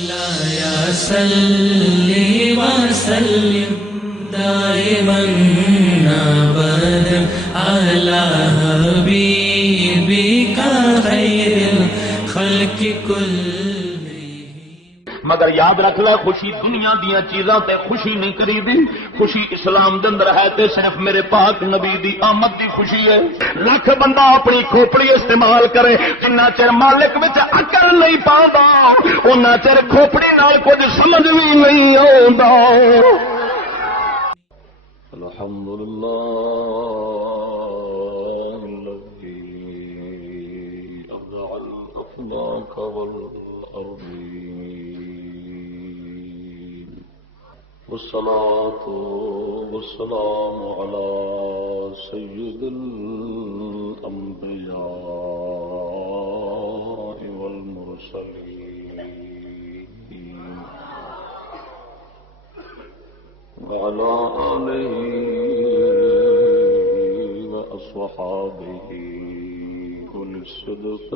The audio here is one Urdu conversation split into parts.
مولاي صل وسلم دائما ابدا على حبيبك خير الخلق كلهم. مگر یاد رکھ لے خوشی دنیا دیا چیزاں تے خوشی نہیں کری دی، خوشی اسلام دے اندر ہے تے صرف میرے پاک نبی دی آمد دی خوشی ہے. لکھ بندہ اپنی کھوپڑی استعمال کرے، جنہ چر مالک وچ عقل نہیں پاوندا اُنہ چر کھوپڑی نال کچھ سمجھ بھی نہیں آوندا. الحمدللہ الذی ابدع الافلاک والارضین والصلاة والسلام على سید الانبیاء والمرسلین وعلى آله وأصحابه أولي الصدق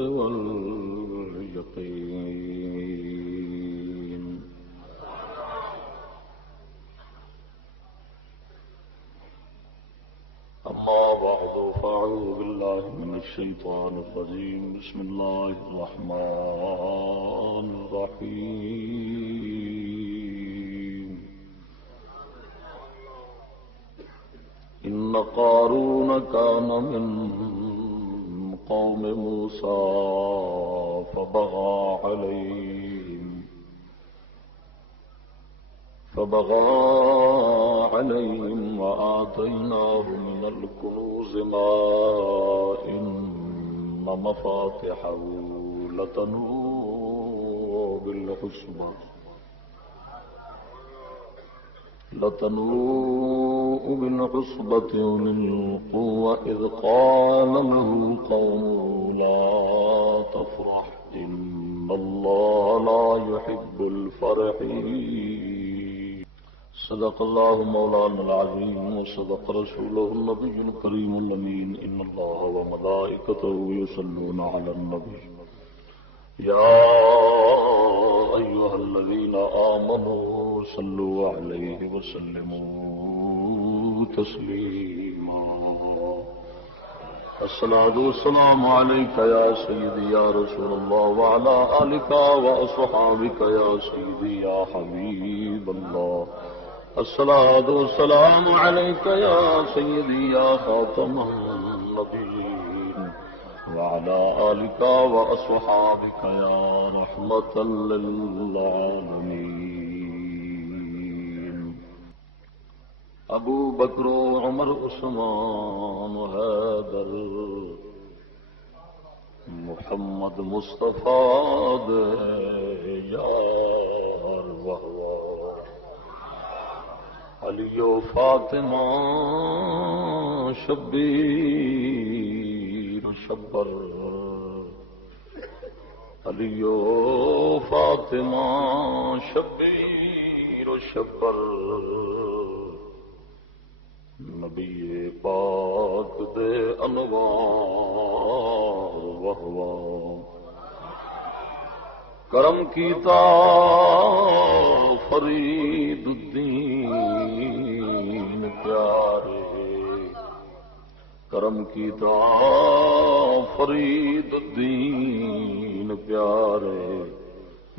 واليقين. أما بعد فأعوذ بالله من الشيطان الرجيم. بسم الله الرحمن الرحيم. إن قارون كان من قوم موسى فبغى عليهم وآتيناه من الكنوز ما إن مفاتحه لتنوء بالعصبة أولي القوة إذ قال له قومه لا تفرح إن الله لا يحب الفرحين. صدق الله مولانا العظيم وصدق رسوله النبي الكريم الأمين. إن الله وملائكته يصلون على النبي يا أيها الذين آمنوا صلوا عليه وسلموا تسليما. الصلاة والسلام عليك يا سيدي يا رسول الله وعلى آلك وأصحابك يا سيدي يا حبيب الله. الصلاة والسلام عليك يا سيدي يا خاتم النبيين وعلى آلك وأصحابك يا رحمة للعالمين. ابو بکر عمر عثمان حیدر محمد مصطفیٰ دے یار وہوا علی و فاطمہ شبیر شبر علی و فاطمہ شبیر شبر نبی پاک دے انوار وہوا کرم کیتا فرید الدین پیارے کرم کیتا فرید الدین پیارے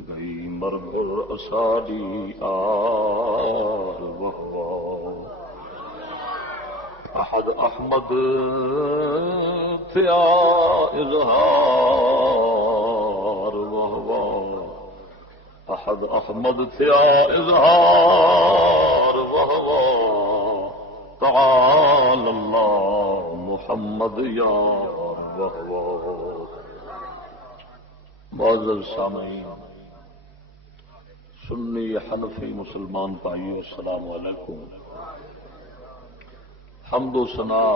گئی مربر اساڑی آر وہوا احد احمد تھیا اظہار وہوا احد احمد تھیا اظہار وہوا تعالی اللہ محمد یار وہوا. معزز سامعین سنی حنفی مسلمان بھائیوں السلام علیکم. حمد و ثنا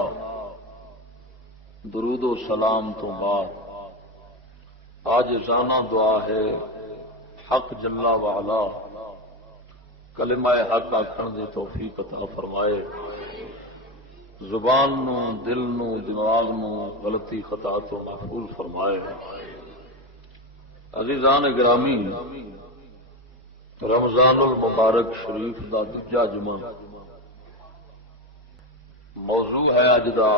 درود و سلام تو بعد عاجزانہ دعا ہے حق جل وعلا کلمہ حق آکھن دی توفیق عطا فرمائے، زبان نو دل نو دماغ نو غلطی خطا تو محفوظ فرمائے. عزیزان گرامی، رمضان المبارک شریف دا دوجا جمعہ موضوع ہے اج دا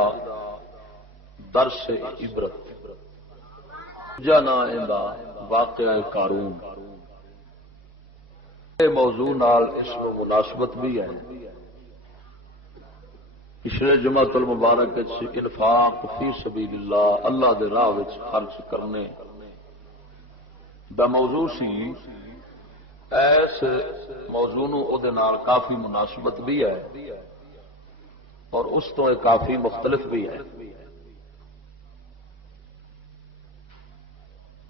درس عبرت دوجا نام ہے واقعہ قارون موضوع نال اس میں مناسبت بھی ہے پچھلے جمعۃ المبارک انفاق فی سبیل اللہ اللہ دے راہ وچ خرچ کرنے دا موضوع سی اس موضوع نو او دے نال کافی مناسبت بھی ہے اور اس تو کافی مختلف بھی ہے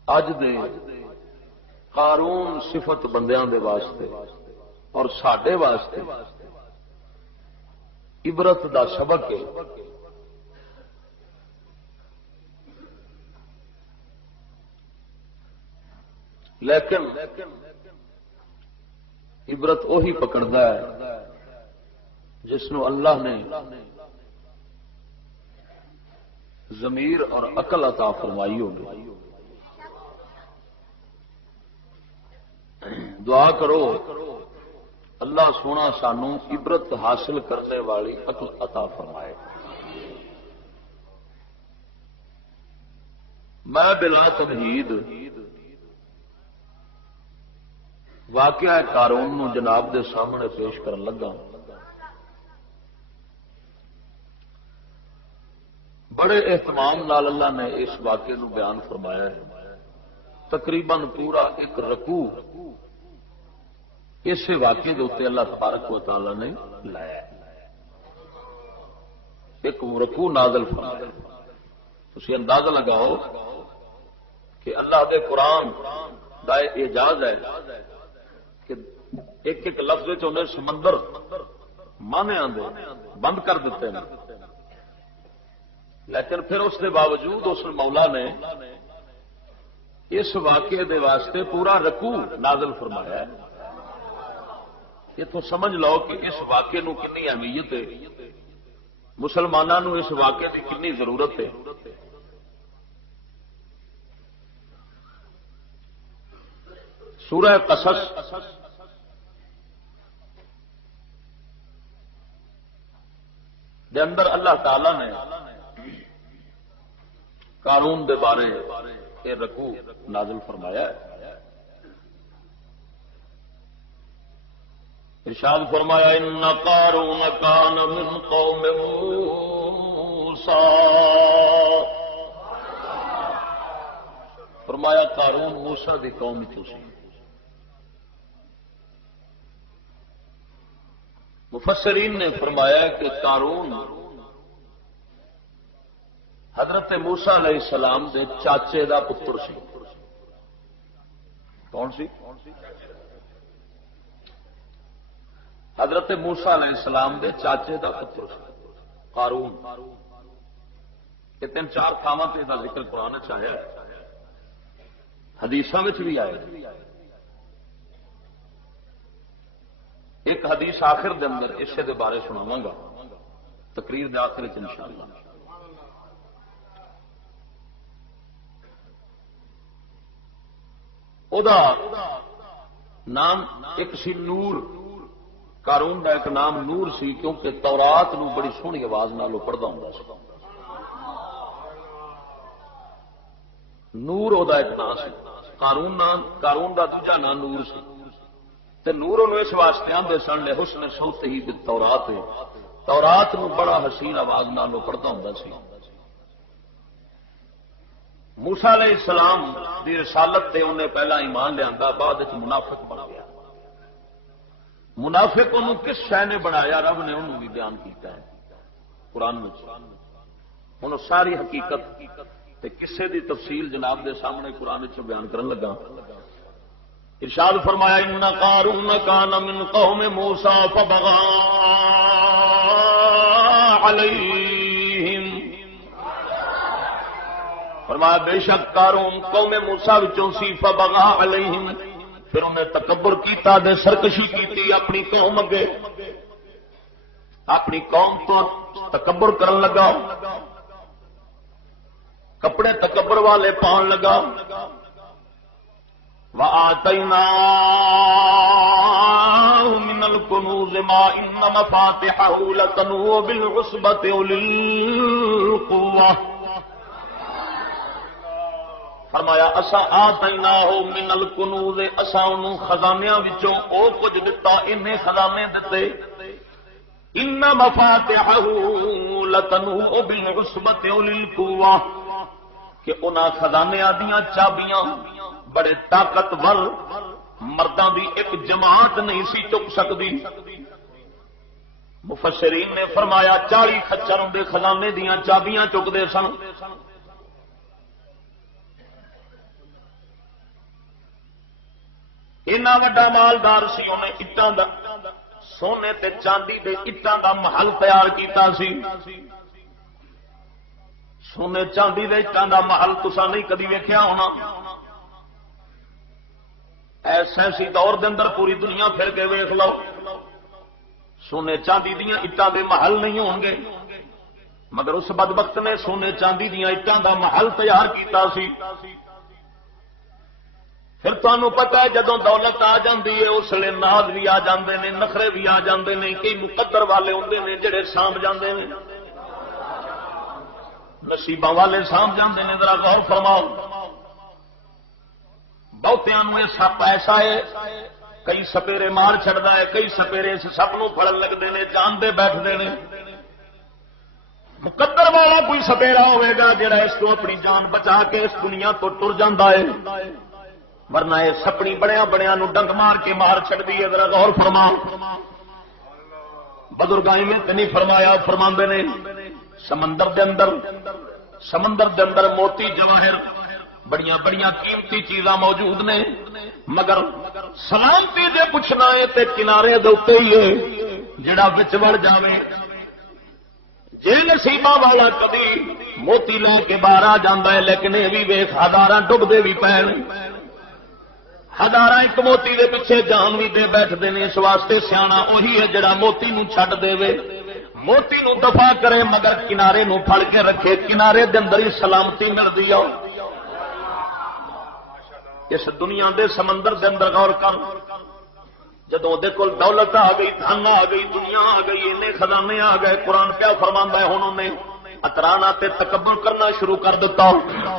اج دے قارون صفت بندیاں دے واسطے اور ساڈے واسطے عبرت دا سبق ہے لیکن عبرت وہی پکڑتا ہے جس نو اللہ نے ضمیر اور عقل عطا فرمائی ہوگی دعا کرو اللہ سونا سانو عبرت حاصل کرنے والی عقل عطا فرمائے میں بلا تمہید واقعہ قارون نو جناب دے سامنے پیش کرن لگا بڑے اہتمام نال اللہ نے اس واقعے نو بیان فرمایا ہے تقریباً پورا ایک رکوع اس واقعے کے اتنے اللہ تبارک و تعالی نے لایا ایک رکوع نازل فرمایا تسی اندازہ لگاؤ کہ اللہ دے قرآن دا اعجاز ہے کہ ایک ایک لفظ انہیں سمندر مانے آندے بند کر دیتے ہیں لیکن پھر اس کے باوجود اس مولا نے اس واقعے دے واسطے پورا رکوع نازل فرمایا ہے یہ تو سمجھ لو کہ اس واقعے نو کنی اہمیت ہے مسلمانوں نو اس واقعے کی کنی ضرورت ہے سورہ قصص دے اندر اللہ تعالی نے قارون دے بارے یہ رکوع نازل فرمایا ہے ارشاد فرمایا ان قارون کان من قوم موسیٰ فرمایا قارون موسیٰ دی قوم چوں سی مفسرین نے فرمایا کہ قارون حضرت موسیٰ علیہ السلام دے چاچے دا پتر سی کون سی حضرت موسیٰ علیہ السلام دے چاچے دا پتر سی قارون یہ تین چار تھاواں تے دا ذکر قرآن چ آیا حدیثاں وچ بھی آیا ایک حدیث آخر دے اندر اسے دے بارے سناواں گا تقریر دے آخر وچ انشاءاللہ او دا نام ایک سی نور قارون دا ایک نام نور سی کیونکہ تورات نو بڑی سونی آواز نال پڑھدا ہوندا سی نور او دا ایک نام سی قارون دا دوجا نام نور سی تے نور انہوں اس واسطے آندے سن لے حسن صوت ہی بالتورات ہے تورات نو بڑا حسین آواز نال پڑھدا ہوندا سی موسیٰ علیہ السلام دی رسالت تے انہیں پہلا ایمان لیا بعد منافق بن گیا منافق انہوں کس شے نے بنایا رب نے انہوں بھی بیان کیتا ہے قرآن میں انہوں ساری حقیقت تے کسے دی تفصیل جناب دے سامنے قرآن میں بیان کرن لگا ارشاد فرمایا ان قارون کان من قوم موسیٰ فبغى علیہم فرمایا بے شک قارون قوم موسیٰ وچوں سی فبغى علیہم پھر انہیں تکبر کیتا دے سرکشی کیتی اپنی قوم اگے اپنی قوم تو تکبر کرن لگا کپڑے تکبر والے پان لگا وَآتَيْنَا فرما ان مفاتحه لتنوء بالعصبة اولي القوة. فرمایا اساں آتیناہ من الکنوز، اساں انہوں خزانیاں وچوں او کچھ دتا، انہیں خزانے دتے. ان مفاتحہ لتنوء بالعصبۃ اولی القوہ، کہ انہاں خزانیاں دیاں چابیاں بڑے طاقتور مرداں دی ایک جماعت نہیں سی چک سکتی. مفسرین نے فرمایا 40 خچر دے خزانے دیاں چابیاں چکدے سن. اینا وڈا مالدار سی، انہیں اٹاں دا سونے تے چاندی دے اٹاں دا محل تیار کیتا سی. سونے چاندی دے اٹاں دا محل تساں نہیں کدی ویکھیا ہونا. ایسے دور دے اندر پوری دنیا پھر کے ویکھ لو، سونے چاندی دیاں اٹاں دے محل نہیں ہون گے، مگر اس بدبخت نے سونے چاندی دیاں اٹاں دا محل تیار کیتا سی. پھر تمہیں پتا ہے جدوں دولت آ جاندی ہے اس لیے ناز بھی آ جاندے نے، نخرے بھی آ جاندے نے. کئی مقدر والے ہوندے نے جڑے سانب جاندے نے، نصیباں والے سانب جاندے نے. ذرا غور فرماؤ، بہتیاں نوں ایسا ہے کئی سپیرے مار چھڑدا ہے، کئی سپیرے اس سب نوں پھڑن لگدے نے، جان دے بیٹھدے نے. مقدر والا کوئی سپیرا ہوئے گا جڑا اس کو اپنی جان بچا کے اس دنیا تو ٹر جاندا ہے، ورنہ یہ سپنی بڑیا بڑیا نو ڈنگ مار کے مار چھڑدی ہے. ذرا غور فرما، بزرگاں میں تے نہیں فرمایا، فرماندے نے سمندر دے اندر موتی جواہر بڑیاں بڑیاں قیمتی چیزاں موجود نے، مگر سلامتی جے پوچھنا ہے تے کنارے دے اوتے ہی ہے. جڑا وچ وڑ جاوے جے نصیباں والا کبھی موتی لے کے باہر آ جاندا ہے، لیکن یہ بھی ویکھ ہزاراں ڈبدے بھی پین، ہزاراں ایک موتی دے پیچھے جان بھی دے بیٹھتے ہیں. اس واسطے سیاح وہی ہے جڑا موتی نو چھڈ دے، موتی نو دفع کرے مگر کنارے نو پھڑ کے رکھے. کنارے دے اندر ہی سلامتی ملتی ہے. اس دنیا دے سمندر دے اندر غور کر، جدوں دے کول دولت آ گئی، دھن آ گئی، دنیا آ گئی، انہیں خزانے آ گئے، قرآن پیا فرماندا ہے ہن انہیں اترانا تے تکبر کرنا شروع کر دیتا،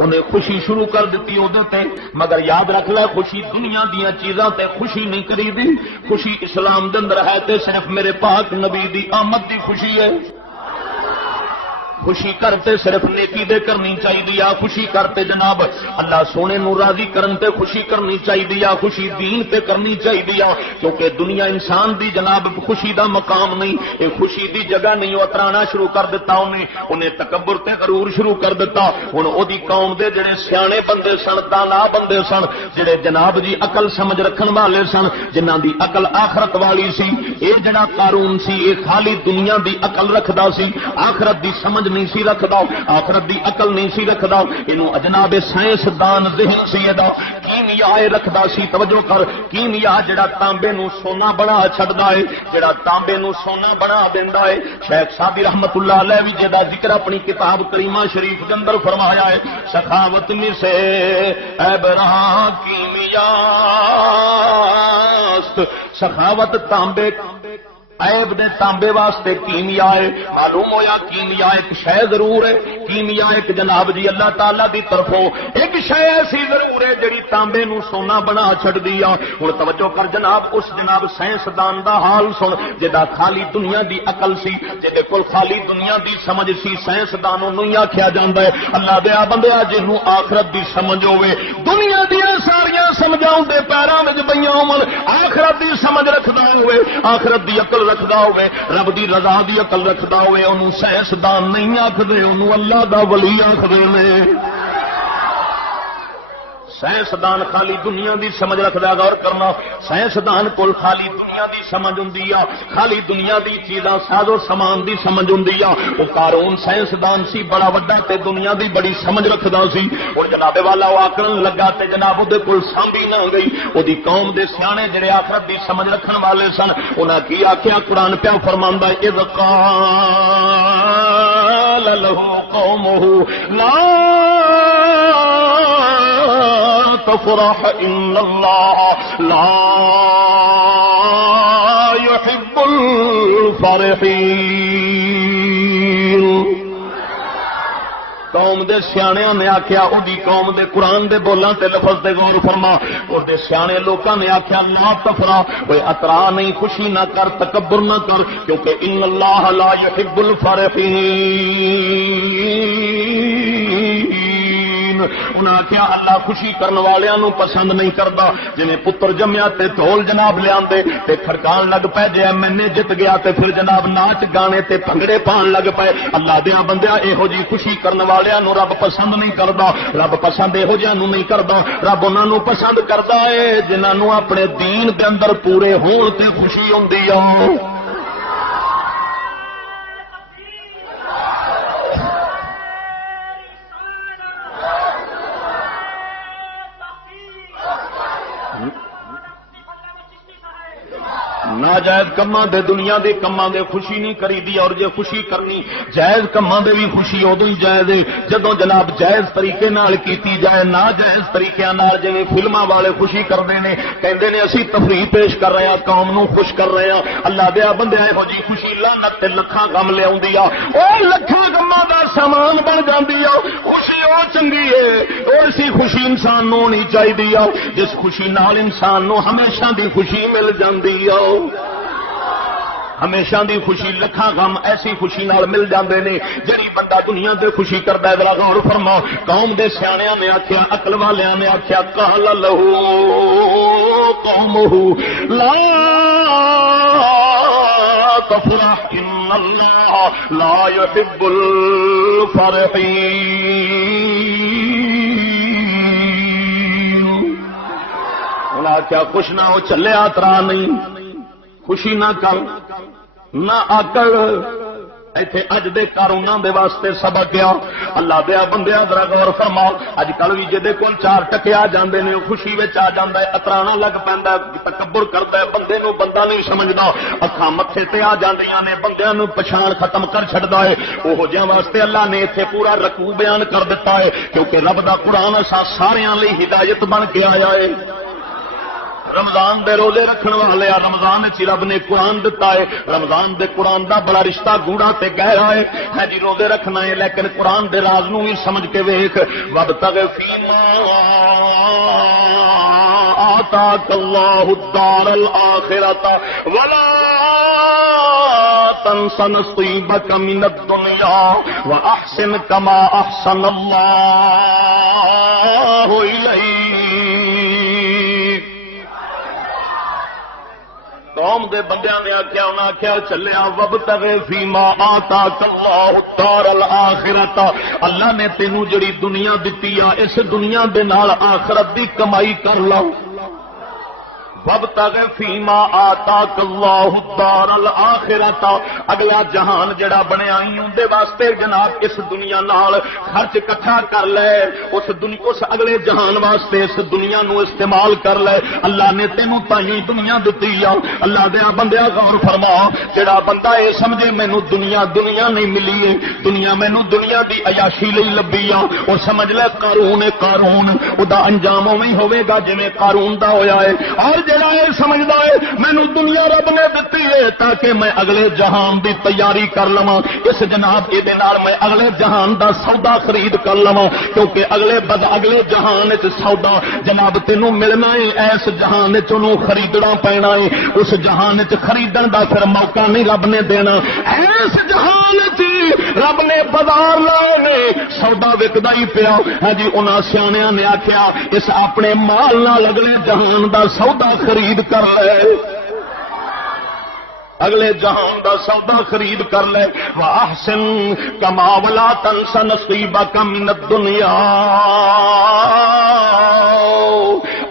انہیں خوشی شروع کر دیتی وہ تے. مگر یاد رکھ لے خوشی دنیا دیاں چیزاں تے خوشی نہیں کری دی. خوشی اسلام دے اندر ہے تے صرف میرے پاک نبی دی آمد دی خوشی ہے. خوشی کرتے صرف نیکی دے کرنی چاہیے، خوشی کرتے جناب اللہ سونے نو راضی کرن تے خوشی کرنی چاہیے، خوشی دین تے کرنی چاہیے. کیونکہ دنیا انسان دی جناب خوشی دا مقام نہیں، یہ خوشی دی جگہ نہیں. وہ اترانا شروع کر دیتا، انہیں تکبر تے غرور شروع کر دیتا. ہن او دی قوم دے جڑے سیانے بندے سن، دانا بندے سن، جڑے جناب جی عقل سمجھ رکھن والے سن، جنہاں دی عقل آخرت والی سی. اے جڑا قارون سی اے خالی دنیا دی عقل رکھدا سی، آخرت دی سمجھ نہیں سی رکھدا، آخرت دی عقل نہیں سی رکھدا. اینو جناب سائنس دان ذہن سی دا کیمیا رکھدا سی. توجہ کر، کیمیا جڑا تانبے نو سونا بنا چھڑدا ہے، جڑا تانبے نو سونا بنا دیندا ہے. شیخ صاحب رحمت اللہ علیہ بھی جدا ذکر اپنی کتاب کریمہ شریف کے اندر فرمایا ہے، سخاوت میں سے ابرہ کیمیا، سخاوت تانبے عیب دے تانبے واسطے کیمیا ہے. معلوم ہویا کیمیا ایک شے ضرور ہے، کیمیا ایک جناب جی اللہ تعالی دی طرفوں ایک شے ایسی ضرور ہے جڑی تانبے نو سونا بنا چھڑ دیا. ہن توجہ کر جناب اس جناب سائنسدان دا حال سن جدا خالی دنیا دی عقل سی، جے کول خالی دنیا دی سمجھ سی. سائنسدان نوں ہی آکھیا جاندا ہے اللہ دے بندیا جنوں آخرت دی سمجھ ہوے، دنیا دی ساریاں سمجھاؤں دے پیراں وچ پئیاں ہون، آخرت دی سمجھ رکھدا ہوے، آخرت دی عقل رکھدا ہوے، رب دی رضا دی عقل رکھدا ہوے، اونوں سائنسدان نہیں آکھدے، اونوں اللہ دا ولی آکھدے نے. سائنسدان خالی دنیا دی سمجھ رکھدا. غور کرنا، سائنسدان کول خالی دنیا دی سمجھ ہوندی آ، خالی دنیا دی چیزاں ساز و سامان دی سمجھ ہوندی آ. او قارون سائنسدان سی بڑا وڈا تے دنیا دی بڑی سمجھ رکھدا سی. اور جناب والا او آکھن لگا تے جناب دے کول سامبھی نہ گئی. او دی قوم دے سیانے جڑے آخرت دی سمجھ رکھن والے سن، انہاں کی آکھیا قرآن پیا فرماندا ہے اذ قال له قومه لا تفرح ان اللہ لا يحب الفرحین. قوم دے سیاںیاں نے آکھیا اودی قوم دے قرآن دے بولاں تے لفظ تے غور فرما. اور دے سیانے لوکاں نے آکھیا لا تفرح، اوے اترا نہیں، خوشی نہ کر، تکبر نہ کر، کیونکہ ان اللہ لا يحب الفرحین. انہاں آکھیا اللہ خوشی کرن والیاں نو پسند نہیں کردا. جویں پتر جمیا تے ڈھول جناب لیاندے تے کھڑکان لگ پے جے میں نے جت گیا تے پھر جناب ناچ گانے تے بھنگڑے پان لگ پے. اللہ دیاں بندیاں ایہو جی خوشی کرن والیاں نو رب پسند نہیں کردا. رب پسند ایہو جیاں نو نہیں کردا. رب انہاں نو پسند کردا ہے جنہاں نو اپنے دین دے اندر پورے ہون تے خوشی ہوندی ہے. ناجائز کماں دے دنیا دے کماں دے خوشی نہیں کری دی. اور جے خوشی کرنی جائز کماں دے بھی خوشی ادو ہی جائز ہے جدوں جناب جائز طریقے نال کیتی جائے. ناجائز طریقے نال جویں فلماں والے خوشی کردے نے، کہندے نے اسی تفریح پیش کر رہے ہیں، قوم نو خوش کر رہے ہیں. اللہ دے بندے ایہو جی خوشی لعنت تے لکھاں غم لے اوندی آ. او لکھاں غماں دا سامان بن جاندی آ. خوشی او چنگی ہے، او اسی خوشی انسان نو ہونی چاہیے جس خوشی نال انسان نو ہمیشہ دی خوشی مل جاندی آ. ہمیشہ دی خوشی لکھاں غم ایسی خوشی نال مل جاندے نے جڑی بندہ دنیا تے خوشی کردا ہے. ذرا غور فرماؤ. قوم دے سیاںیاں نے آکھیا، عقل والیاں نے آکھیا قال له قومه لا تفرح ان اللہ لا يحب الفرحین. انہاں کیا خوش نہ ہو، چلے اترا نہیں، خوشی نہ کر، نہ آکڑ. ایتھے اج دے قاروناں دے واسطے سبق گیا. اللہ دے بندیاں ذرا غور فرماؤ. اج کل وی جے دے کول چار ٹکے آ جاندے نے خوشی وچ آ جاندا ہے، اترانا لگ پیندا ہے، تکبر کردا ہے، بندے نو بندہ نہیں سمجھدا، اکھاں متھے تے آ جاندیاں نے، بندیاں نو پہچان ختم کر چھڈدا ہے. اوہو جیاں واسطے اللہ نے ایتھے پورا رکوع بیان کر دتا ہے کیونکہ رب دا قرآن اساں ساریاں لئی ہدایت بن کے آیا ہے. رمضان دے روزے رکھن والے رمضان چ رب نے قرآن دتا ہے. رمضان دے قرآن دا بڑا رشتہ گوڑا تے گہرا ہے. ہے جی روزے رکھنا ہے لیکن قرآن دے راز نو بھی سمجھ کے ویکھ. وابتغ فیما آتاک اللہ الدار الآخرۃ ولا تنس نصیبک من الدنیا واحسن کما احسن اللہ الیک. قوم دے بندیاں نے آکھیا، انہاں آکھیا چلیا وابتغ فیما آتاک اللہ الدار الآخرۃ. اللہ نے تینوں جڑی دنیا دتی آ اس دنیا دے نال آخرت دی کمائی کر لو. وابتغ فیما آتاک اللہ الدار الآخرۃ. اگلا جہان جڑا بنیا اندے واسطے جناب اس دنیا نال خرچ اکٹھا کر لے، اس اگلے جہان واسطے اس دنیا نو استعمال کر لے. اللہ نے تینوں تائیں دنیا دتی آ. اللہ دے بندیا غور فرما. جڑا بندہ اے سمجھے مینوں دنیا نہیں ملی ہے، دنیا مینوں دنیا دی عیاشی لئی لبھی آ، اور سمجھ لے قارون او دا انجام اوویں ہوے گا جویں قارون دا ہویا ہے. اور جڑا اے سمجھدا ہے مینوں دنیا رب نے دتی ہے تاکہ میں اگلے جہان دی تیاری کر لواں، اس جناب اے دے نال میں اگلے جہان دا سودا خرید کر لواں، کیونکہ اگلے جہان وچ سودا جناب تینوں ملنا ہے، اس جہان وچ اونوں خریدنا پینا ہے. اس جہان وچ خریدن دا پھر موقع نہیں رب نے دینا. اس جہان وچ رب نے بازار لائے سودا وکدا ہی پیا. ہاں جی انہاں سیاںیاں نے آکھیا اس اپنے مال نال اگلے جہان دا سودا خرید کر لے، اگلے جہان دا سودا خرید کر لے. واحسن کما ولا تنس نصیبک من الدنیا.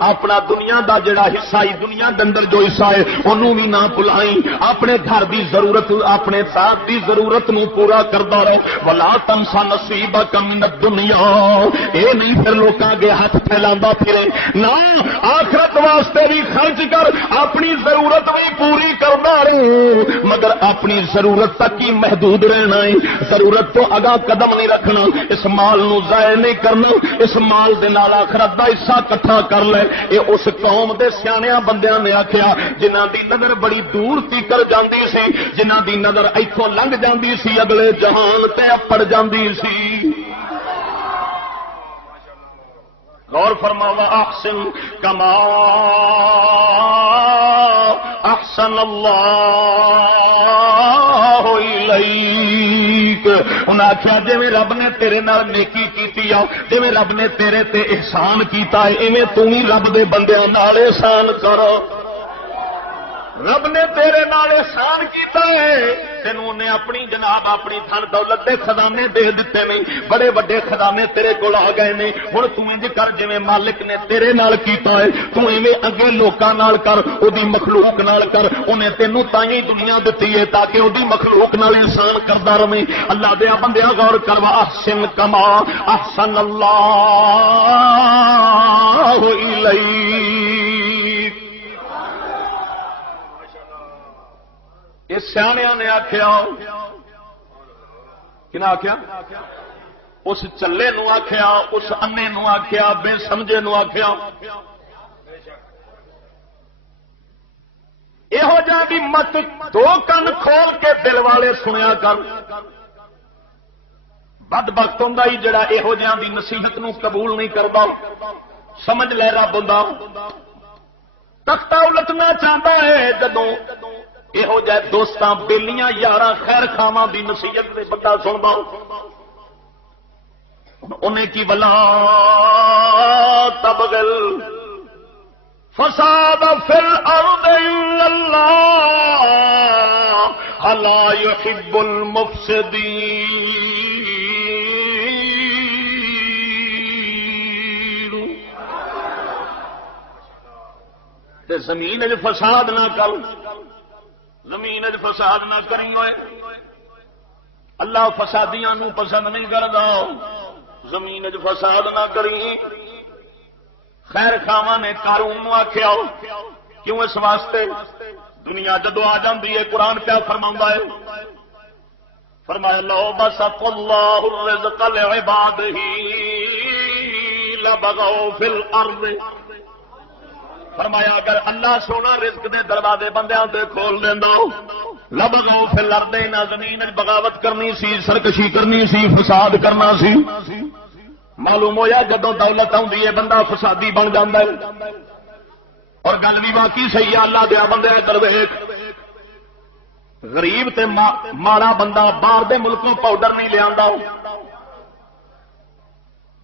اپنا دنیا دا جڑا حصہ ہے، دنیا دے اندر جو حصہ ہے انہوں بھی نہ بھلائی. اپنے گھر دی ضرورت، اپنے ساتھ دی ضرورت نو پورا کردا رہو. ولا تنس نصیبک من الدنیا. اے نہیں پھر لوکاں اگے ہاتھ پھیلاندا پھرے، نہ آخرت واسطے بھی خرچ کر، اپنی ضرورت بھی پوری کردا رہے، مگر اپنی ضرورت تک ہی محدود رہنا ہے. ضرورت تو اگا قدم نہیں رکھنا. اس مال نو ضائع نہیں کرنا. اس مال دے نال آخرت دا حصہ اکٹھا کر لے. یہ اس قوم دے سیاںیاں بندیاں نے آکھیا جنہاں دی نظر بڑی دور تیکر جاندی سی، جنہاں دی نظر ایتھوں لنگ جاندی سی اگلے جہان تے اپڑ جاندی سی۔ غور فرماوا احسن کما احسن اللہ الیک، انہاں آکھیا جویں رب نے تیرے نال نیکی کیتی آ، جویں رب نے تیرے تے احسان کیتا ہے، ایویں تو بھی رب دے بندیاں نال احسان کرو۔ رب نے تیرے نال احسان کیتا ہے، تینوں نے اپنی جناب اپنی دھن دولت دے خزانے دے دیتے نہیں، بڑے بڑے خزانے تیرے کول آ گئے نے، ہن تو انج کر جویں مالک نے تیرے نال کیتا ہے، تو ایویں اگے لوکاں نال کر، اودی مخلوق نال کر۔ انہیں تینوں تائیں دنیا دتی ہے تاکہ اودی مخلوق نال احسان کردا رہے۔ اللہ دے بندیا غور کر، احسن کما احسن اللہ الیک۔ اس سیاںیاں نے آکھیا، کنا آکھیا؟ اس چلے نو آکھیا، اس انے نو آکھیا، بے سمجھے نو آکھیا یہو جہ بھی مت دو کن کھول کے دل والے سنیا کر۔ بدبخت ہوندا ہی جڑا یہو جہاں دی نصیحت نو قبول نہیں کردا۔ سمجھ لے رب ہوندا تختہ الٹنا چاہتا ہے جدوں یہو جہ دوستاں بیلیاں یاراں خیر خواہاں دی نصیحت دے بندہ سندا، انہیں کی ولا تبغل فساد فی الارض الا اللہ لا يحب المفسدین۔ تے زمین وچ فساد نہ کر، زمین فساد نہ کریں ہوئے، اللہ فسادیاں نو پسند نہیں کردا، زمین فساد نہ کری۔ خیر خواہاں نے قارون نو آکھیا، کیوں؟ اس واسطے دنیا جدو آ جاندی ہے قرآن کیا فرماوندا ہے؟ فرمایا لو بسط اللہ الرزق لعبادہ لبغوا فی الارض، فرمایا اگر اللہ سونا رزق دے دروازے بندیاں تے کھول دیندا لبغوا فی الارض، نہ زمین وچ بغاوت کرنی سی، سرکشی کرنی سی، فساد کرنا سی۔ معلوم ہویا جدوں دولت آندی ہے بندہ فسادی بن جاندا ہے، اور گل بھی واقعی صحیح ہے۔ اللہ دیا بندے ادھر ویکھ، غریب تے ماڑا بندہ باہر دے ملکوں پاؤڈر نہیں لیا،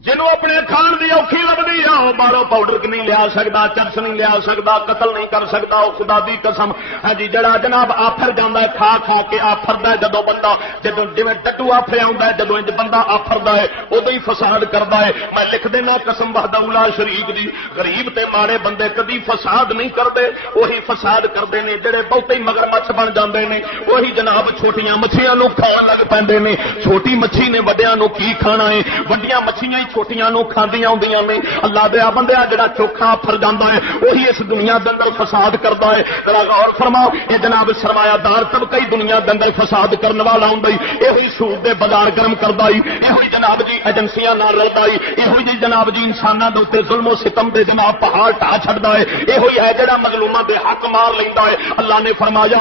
جنہوں اپنے کھان دی اوکھی لبدی آ باہروں پاؤڈر نہیں لیا سکتا، چرس نہیں لیا سکتا، قتل نہیں کر سکتا، وہ خدا دی قسم ہے جی جڑا جناب آفر جانا ہے کھا کھا کے آفردا ہے، جدوں بندہ جدوں جویں ڈٹو آفر آਉਂدا ہے، جدوں انج بندہ آفردا ہے ادو ہی فساد کردا ہے۔ میں لکھ دینا قسم وحدہ لا شریک دی، غریب تے ماڑے بندے کدی فساد نہیں کرتے، وہی فساد کرتے ہیں جڑے بہتے ہی مگرمچھ بن جاندے نے، وہی جناب چھوٹیاں مچھلیاں نو کھان لگ پیندے نے۔ چھوٹی مچھی نے وڈیاں نو کی کھانا ہے، وڈیاں مچھلیاں چھوٹیاں نو کھاندیاں ہوندیاں نے۔ اللہ دے بندیا جڑا چوکھا پھر جاندا ہے وہی اس دنیا دے اندر فساد کردا ہے۔ ذرا غور فرماؤ، یہ جناب سرمایہ دار طبقہ ہی دنیا دے اندر فساد کرن والا ہوندا ہے، ایہی سود دے بازار گرم کردا ہے، ایہی جناب جی ایجنسیاں نال رلدا ہے، ایہی جی جناب جی انساناں دے اوتے ظلم و ستم دے جناب پہاڑ ٹا چھڑدا ہے، ایہی ہے جڑا مظلوماں دے حق مار لیندا ہے۔ اللہ نے فرمایا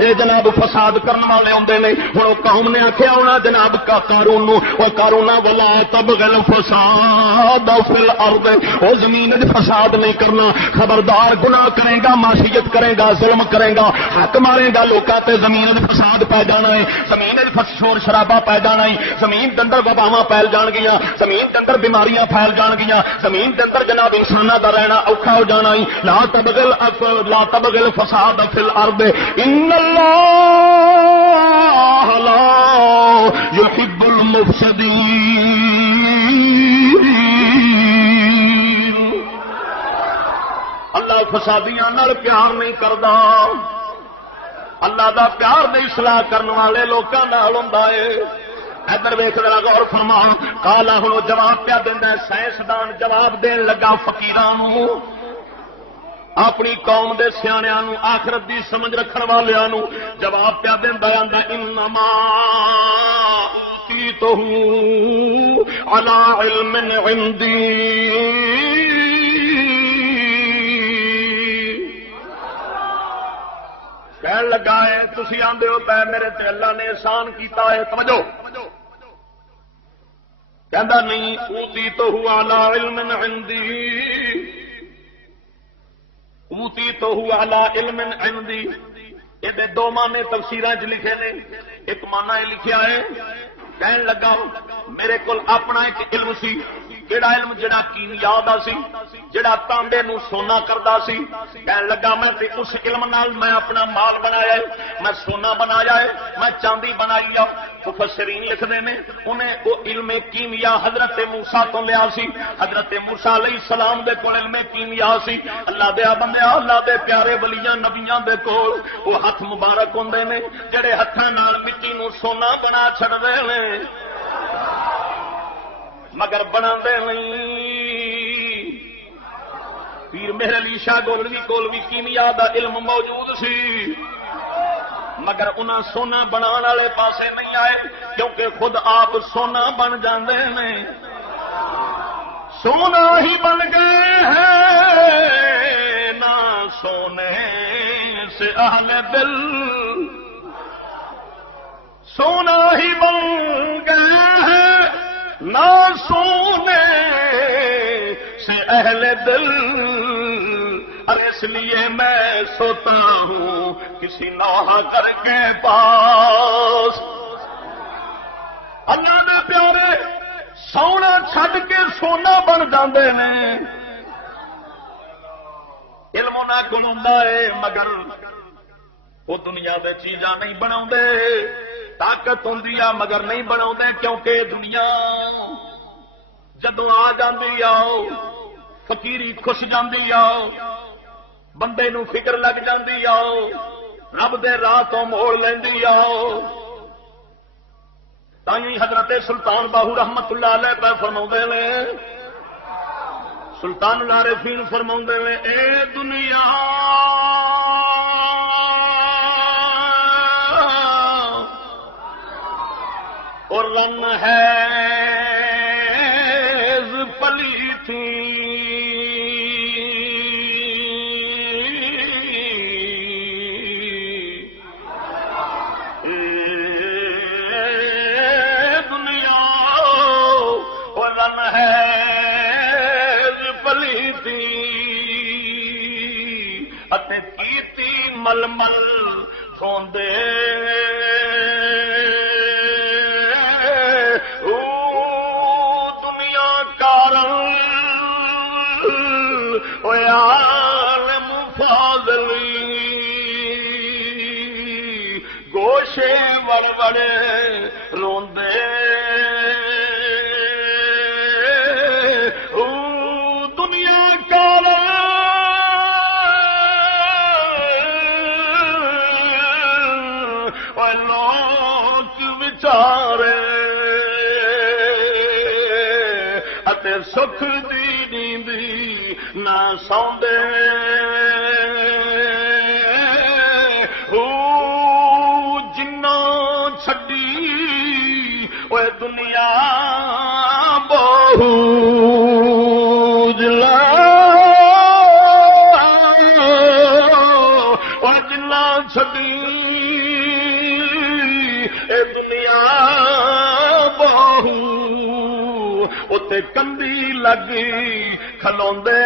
اے جناب فساد کرن والے ہوندے نے۔ ہن او قوم نے آکھیا ہونا جناب کا قارون نو، او قارون ولا تبغل فساد فی الارض، او زمین وچ فساد نہیں کرنا، خبردار گناہ کرے گا، معصیت کرے گا، ظلم کرے گا، حق مارے گا لوکاں تے زمین وچ فساد پی جانا ہے، زمین وچ شور شرابہ پی جانا ہے، زمین دے اندر وباواں پھیل جان گیاں، زمین دے اندر بیماریاں پھیل جان گیاں، زمین دے اندر جناب انساناں دا رہنا اوکھا ہو جانا ہے۔ لا تبغل فساد فی الارض ان اللہ لا يحب المفسدین۔ اللہ فسادیاں نال پیار نہیں کردا، اللہ دا پیار نہیں اصلاح کرنے والے لوکاں نال ہوندا ہے۔ ادھر ویکھ ذرا غور فرما، کالا ہن جواب پیا دیندا ہے، سائنسدان جواب دین لگا فقیراں نوں، اپنی قوم دے سیاںیاں نوں، آخرت دی سمجھ رکھن والیاں نوں جواب پیا دیندا آندا انما اوتیتہ علی علم عندی، کہن لگا ہے تسی آندے ہو پے میرے تے اللہ نے احسان کیتا ہے، توجہ کہندا نہیں اوتی تو ہوا علی علم عندی، اوتی تو ہوا علی علم عندی، یہ دو معنی تفسیراں چ لکھے نے، ایک معنی یہ لکھیا ہے کہن لگا میرے کول اپنا ایک علم سی، کیڑا علم جڑا کیمیا دا سی، جڑا تانبے نو سونا کردا سی، کہن لگا میں تے اس علم نال میں اپنا مال بنایا ہے، میں سونا بنایا ہے، میں چاندی بنائی ہے۔ مفسرین لکھدے نے انہیں وہ علم کیمیا حضرت موسیٰ تو لیا سی، حضرت موسیٰ علیہ السلام دے کول علم کیمیا سی، اللہ دے بندیاں اللہ دے پیارے ولیاں نبیاں دے کول وہ ہاتھ مبارک ہوندے نے جڑے ہتھاں نال مٹی نو سونا بنا چھڑدے نے، مگر بنا دے نہیں۔ پیر مہر علی شاہ گولوی کول بھی کیمیا دا علم موجود سی، مگر انہاں سونا بنان والے پاسے نہیں آئے، کیونکہ خود آپ سونا بن جاندے نے، سونا ہی بن گئے ہیں نہ سونے سے اہل دل، سونا ہی بن گئے ہیں نہ سونے سے اہل دل، اور اس لیے میں سوتا ہوں کسی نوحہ کر کے پاس۔ اللہ دے پیارے سونا چھڈ کے سونا بن جاندے نے، علم نہ گندا ہے مگر وہ دنیا دے چیزاں نہیں بناوندے، طاقت ہوندی ہے مگر نہیں بناوندے، کیونکہ دنیا جدوں آ جاندی آؤ فقیری خوش جاندی آؤ، بندے نو فکر لگ جاندی آؤ، رب دے راہ تو موڑ لیندی آؤ۔ تائیں حضرت سلطان باہو رحمت اللہ علیہ پہ فرماؤندے نے، سلطان العارفین فرماؤندے نے اے دنیا اور رن ہے پلی تھی، دنیا اور رن ہے پلی تھی، اتے کیتی مل مل تھوندے گوشے وڑ وڑے روندے دنیا کار لوک وچارے اتے سکھ دی نیندی نہ سوندے، دنیا بہو جلا جلا چھڈی، اے دنیا بہو اتے کندی لگی کھلوندے،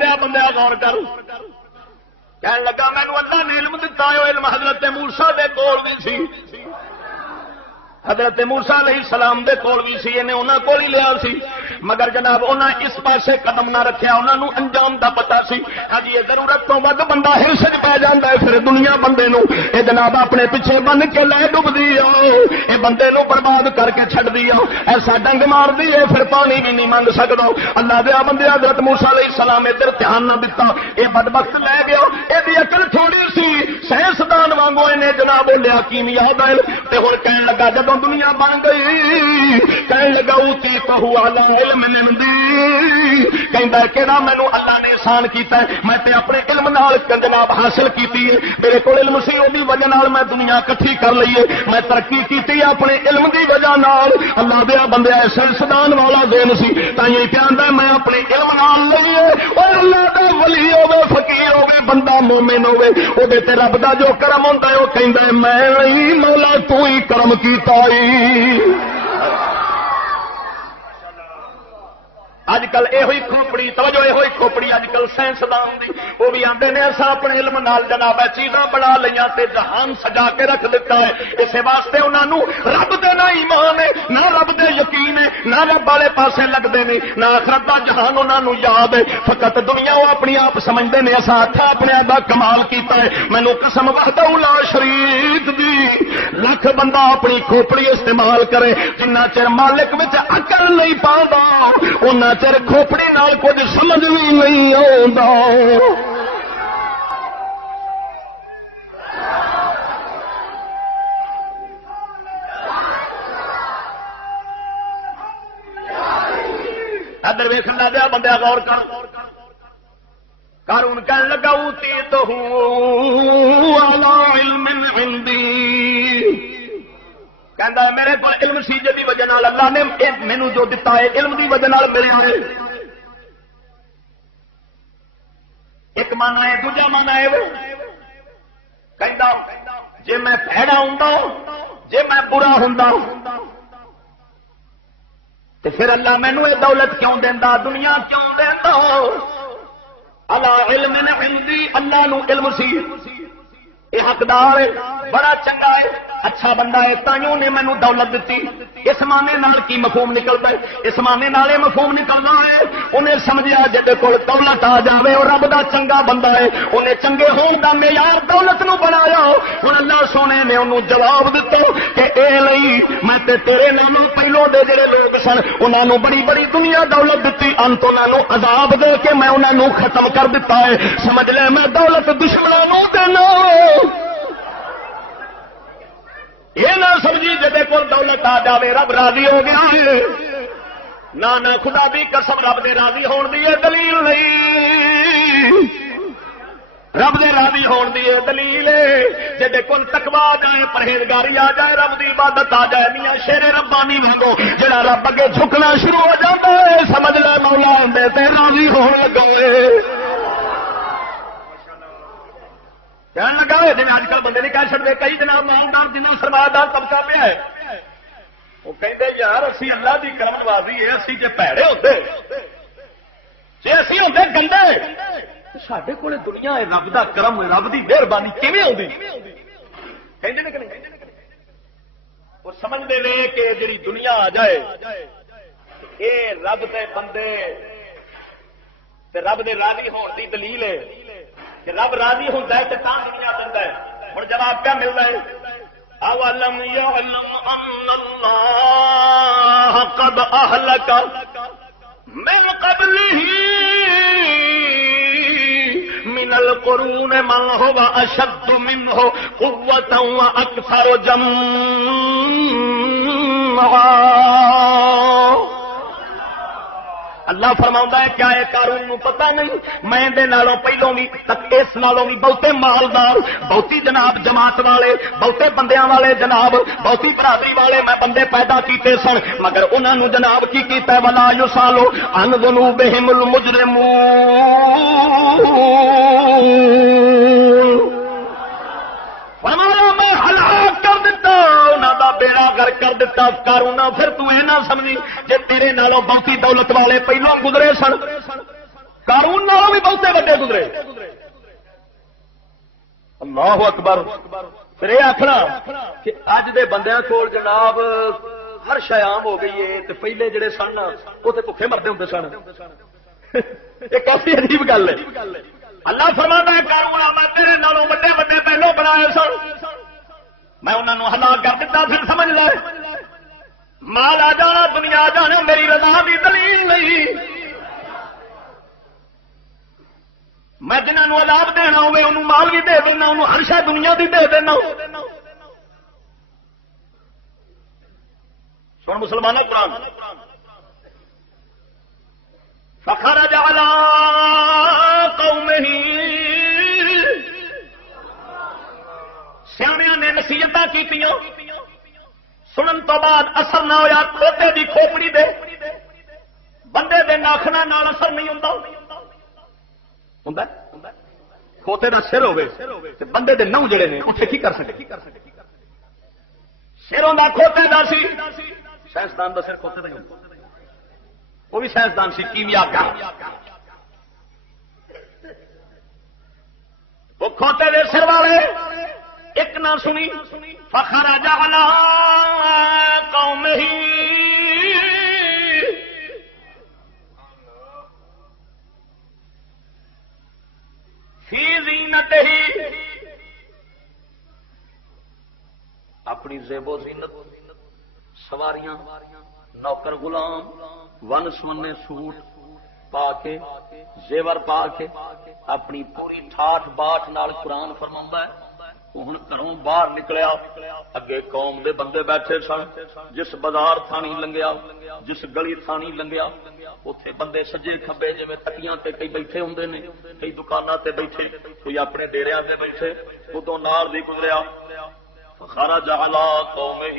دیا بندہ غور کر، کہنے لگا مینو اللہ نے علم دتا ہے، علم حضرت موسیٰ دے کول بھی سی، حضرت موسیٰ علیہ السلام دے کول بھی سی، انہیں انہاں کول ہی لیا سی، مگر جناب انہاں اس پاسے قدم نہ رکھیا، انہاں انجام دا پتہ سی۔ ہاں جی، ضرورت تو ود بندہ ہرس وچ پی جاندا ہے، پھر دنیا بندے نو اے جناب اپنے پیچھے بن کے لے ڈبدی اے بندے نو برباد کر کے چھڈ دیا، ایسا ڈنگ مار دی ہے پھر پانی بھی نہیں منگ سکدا۔ اللہ دے بندے حضرت موسیٰ علیہ السلام ادھر دھیان نہ دتا، اے بدبخت لے گیا، اے دی عقل تھوڑی سی، سائنسدان وانگو انہیں جناب لیا کیمیاء دا علم، تے ہن کہن لگا جدوں دنیا بن گئی، کہن لگا اوتی کہو علی علم نندی، کہندا کیڑا مینوں اللہ نے احسان کیتا ہے، میں تے اپنے علم نال جناب حاصل کیتی ہے، میرے کول علم سی اودی وجہ نال میں دنیا اکٹھی کر لئی ہے، میں ترقی کیتی ہے اپنے علم دی وجہ نال۔ اللہ دے بندے سائنسدان والا ذہن سی، تائیں کہندا میں اپنے علم نال لئی ہے، او اللہ دا ولی ہوے فقیر ہوے بندہ مومن ہوے او دے تے رب دا جو کرم ہوندا ہے او کہندا ہے میں نہیں مولا تو ہی کرم کیتا ہے۔ اج کل یہ کھوپڑی توجہ، یہ کھوپڑی اج کل سائنسدان دی وہ بھی آتے ہیں اصا اپنے علم نال جناب چیزاں بنا لیا تے جہان سجا کے رکھ دیتا ہے، اس واسطے انہوں رب دے نہ ایمان ہے نہ رب دے یقین ہے نہ رب والے پاسے لگتے ہیں نہ آخرت دا جہان انہوں یاد ہے، فقط دنیا وہ اپنی آپ سمجھتے ہیں اصا ہاتھ اپنے دا کمال کیتا ہے۔ مینوں قسم وحدہ لا شریک دی لکھ بندہ اپنی کھوپڑی استعمال کرے، جنہ چر مالک وچ عقل نہیں پاؤندا انہ چر کھوپڑی نال کچھ سمجھ بھی نہیں آتا۔ ادھر ویخ لا دیا بندہ غور کر، قارون کہنے لگا اوتیتہ علی علم عندی، کہندا ہے میرے پاس علم سی جدی وجہ نال اللہ نے مینوں جو دتا ہے علم دی وجہ نال ملیا ہے۔ ایک مانا ہے، دوجا مانا ہے وہ کہندا جے میں بھڑا ہوندا جے میں برا ہوندا تے پھر اللہ مینوں یہ دولت کیوں دیندا، دنیا کیوں دیندا؟ الا علم عندی، اللہ نو علم سی یہ حقدار ہے، بڑا چنگا ہے، اچھا بندہ ہے، تائیوں نے مینوں دولت دیتی۔ اس معنی نال کی مفہوم نکلتا ہے؟ اس معنی نال یہ مفہوم نکلنا ہے انہیں سمجھا جہدے کول دولت آ جاوے اور رب دا چنگا بندہ ہے، انہیں چنگے ہون دا معیار دولت نو بنایا۔ ہن اللہ سونے نے انہوں جواب دتا کہ اے نہیں میں تے تیرے ناموں پہلو دے جڑے لوگ سن انہاں نو بڑی بڑی دنیا دولت دتی، انت انہاں نو عذاب دے کے میں انہاں نو ختم کر دیتا ہے۔ سمجھ لے میں دولت دشمناں نو دینا، یہ نہ سمجھی جدے کو دولت آ جائے رب راضی ہو گیا ہے، نہ خدا دی قسم رب دے راضی ہون دی دلیل نہیں، رب دے راضی ہون دی دلیل ہے جدے کول تقوی آ جائے، پرہیزگاری آ جائے، رب دی عبادت آ جائے، میاں شیر ربانی وانگو جڑا رب اگے جھکنا شروع ہو جاتا ہے سمجھ لے مولا اندے تے راضی ہون لگے۔ کہنے لگا جی اج کل بندے نہیں کہہ سکتے کئی جناب مالدار جنہیں سرمایہ طبقہ پہ ہے وہ کہتے یار اسی اللہ کی کرم نوازی ہے، اسی جی پیڑے ہوتے جی اسی ہوتے گندے سڈے کول دنیا ہے رب دا کرم رب دی مہربانی کیویں آتی کہتے وہ سمجھتے ہیں کہ جی دنیا آ جائے یہ رب دے بندے رب دے راضی ہونے کی دلیل ہے کہ رب راضی ہوتا ہے تو دنیا دینا ہے۔ ہوں جواب کیا ملتا ہے؟ اولم یعلم ان اللہ قد اہلک من قبلہ من القرون من هو اشد منه قوة واکثر جمعا۔ اللہ فرماؤں ہے کیا ہے قارون نو پتہ نہیں میں دے نالوں پہلوں بھی تک اس نالوں بھی بہتے مالدار بہتی جناب جماعت والے بہتے بندیاں والے جناب بہتی برادری والے میں بندے پیدا کیتے سن مگر انہاں نو جناب کی کیتا ہے ولا یسالو عن ذنوبہم المجرمون۔ فرمایا میں ہلاک کر دیتا انہاں دا بیڑا گر کر دیتا قارون۔ پھر تو اے نہ سمجھی جے تیرے نالوں بہتی دولت والے پہلوں گزرے سن قارون نالوں بھی بہتے وڈے گزرے۔ اللہ اکبر۔ پھر یہ آخنا کہ اج دے بندیاں کول جناب ہر شے عام ہو گئی ہے تے پہلے جڑے سن وہ تے بھکھے مرتے ہوندے سن یہ کافی عجیب گل ہے اللہ فرماتا ہے قانون میں تیرے نالوں بڑے بڑے پہلو بنائے سن میں انہاں نو ہلاک کر دتا پھر سمجھ لے مال آ جانا دنیا آ جانا میری رضا دی دلیل نہیں میں جنہوں عذاب دینا ہوئے انہوں مال بھی دے دینا انہوں ہر شے دنیا دی دے دینا سن مسلمانوں قرآن فخرج علی قومہ سیاںیاں نے نصیحتاں کیتیاں سنن تو بعد اثر نہ ہویا کھوتے دی کھوپڑی دے بندے دے ناخنا نال اثر نہیں ہوندا کھوتے دا سر ہوے تے بندے دے نو جڑے نے اٹھے کی کر سکے سر ہوندا کھوتے دا سی سائنسدان دا سر کھوتے دا ہی ہوندا وہ بھی سائنسدان سی کیمیا کا وہ کھوتے دے سر والے ایک نہ سنی فخرج علی قومہ فی زینتہ اپنی زیب و زینت سواریاں نوکر غلام ون سونے سوٹ پا کے زیور پا کے اپنی پوری ٹھاٹ باٹ نال قرآن فرماوندا ہے ہن گھروں باہر نکلیا اگے قوم دے بندے بیٹھے سن جس بازار تھانی لنگیا جس گلی تھانی لنگیا اوتھے بندے سجے کھبے جویں تکیاں تے کئی بیٹھے ہوندے نے کئی دکاناں تے بیٹھے کوئی اپنے ڈیریاں تے بیٹھے ادوں نال دی گزریا فخرج علی قومہ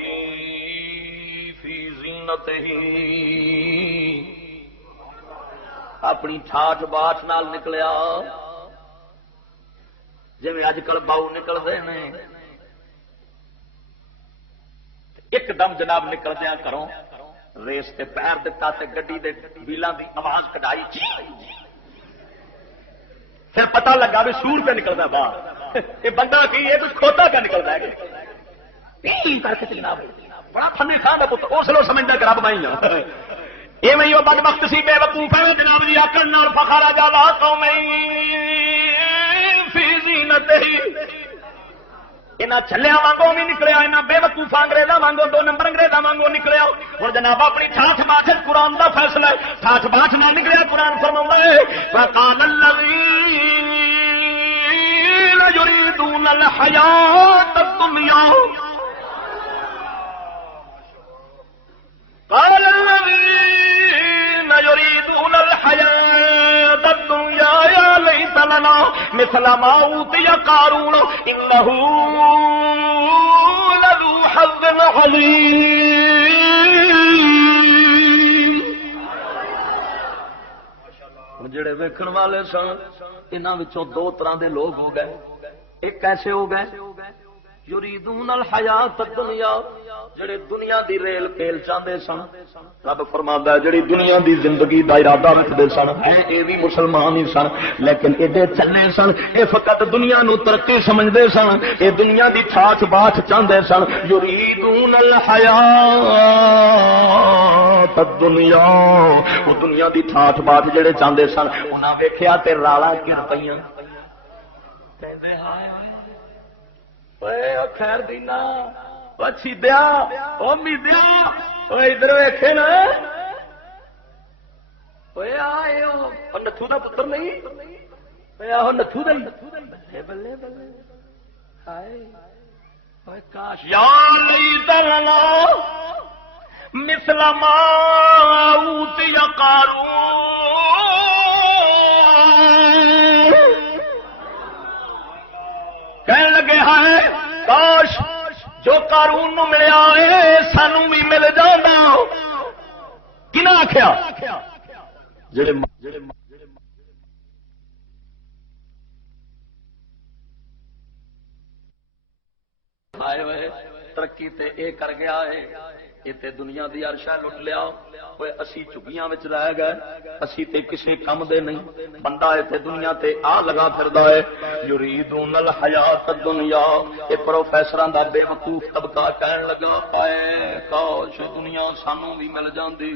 فی زینتہ اپنی ٹھاٹ باٹ نال نکلیا جی اج کل باؤ نکلتے ہیں ایک دم جناب نکلدیا گھروں ریس تے پیر دتا تے گڈی دے بیلاں دی آواز کڈائی پھر پتہ لگا بھی سور پہ نکلتا باہر یہ بندہ کی یہ کچھ کھوتا پہ نکلتا ہے کر کے جناب بڑا فنی خان کا پتر اس لو سمجھتا کہ رب میں ہی ہوں یہ میں وہ بدبخت سی بے وقوف ہے جناب جی آکڑ نال فخر جالا قوم فی زینتہ انہاں چھلیا وانگوں نہیں نکلیا انہاں بے وقوف انگریزاں وانگوں دو نمبر انگریزاں وانگوں نکلیا اور جناب اپنی ٹھاٹ باٹ قرآن دا فیصلہ ہے ٹھاٹ باٹ نہ نکلیا قرآن فرماوندا ہے فقال الذین یریدون الحیاۃ الدنیا قال الذين يريدون الحياة الدنيا يا ليت لنا مثل ما أوتي قارون إنه لذو حظ عظيم جڑے ویکھن والے سن انہاں وچوں دو طرح دے لوگ ہو گئے ایک ایسے ہو گئے یریدون الحیات الدنیا جڑے دنیا دی ریل پیل چاہتے سن رب فرماتا ہے جڑی دنیا دی زندگی دا ارادہ رکھتے سن اے بھی مسلمان ہی سن لیکن ایڈے چلے سن اے فقط دنیا نو ترقی سمجھتے سن اے دنیا دی ٹھاٹ باٹ چاہتے سن یریدون الحیات الدنیا وہ دنیا دی ٹھاٹ باٹ جڑے چاہتے سن انہاں ویکھیا تے رالا گر پئیاں کہندے ہائے خیر دینا اچھی دیا امی دیا ادھر ویکھے نا نتھو کا پتر نہیں نتھو بلے بلے کاش مثل ما اوتی قارون کہنے لگے ہے کاش جو قارون نو ملیا ہے سانو بھی مل جانا کنا آخیا جڑے ترقی تے اے کر گیا ہے اتنے دنیا دی عرشہ لٹ لیا ہوئے اسی چگیاں وچ رہ گئے اسی تے کسے کم دے نہیں بندہ اتنے دنیا تے آ لگا پھردا ہے یریدون الحیات الدنیا اے پروفیسراں دا بے وقوف طبقہ کہن لگا اے کاش دنیا سانوں بھی مل جاندی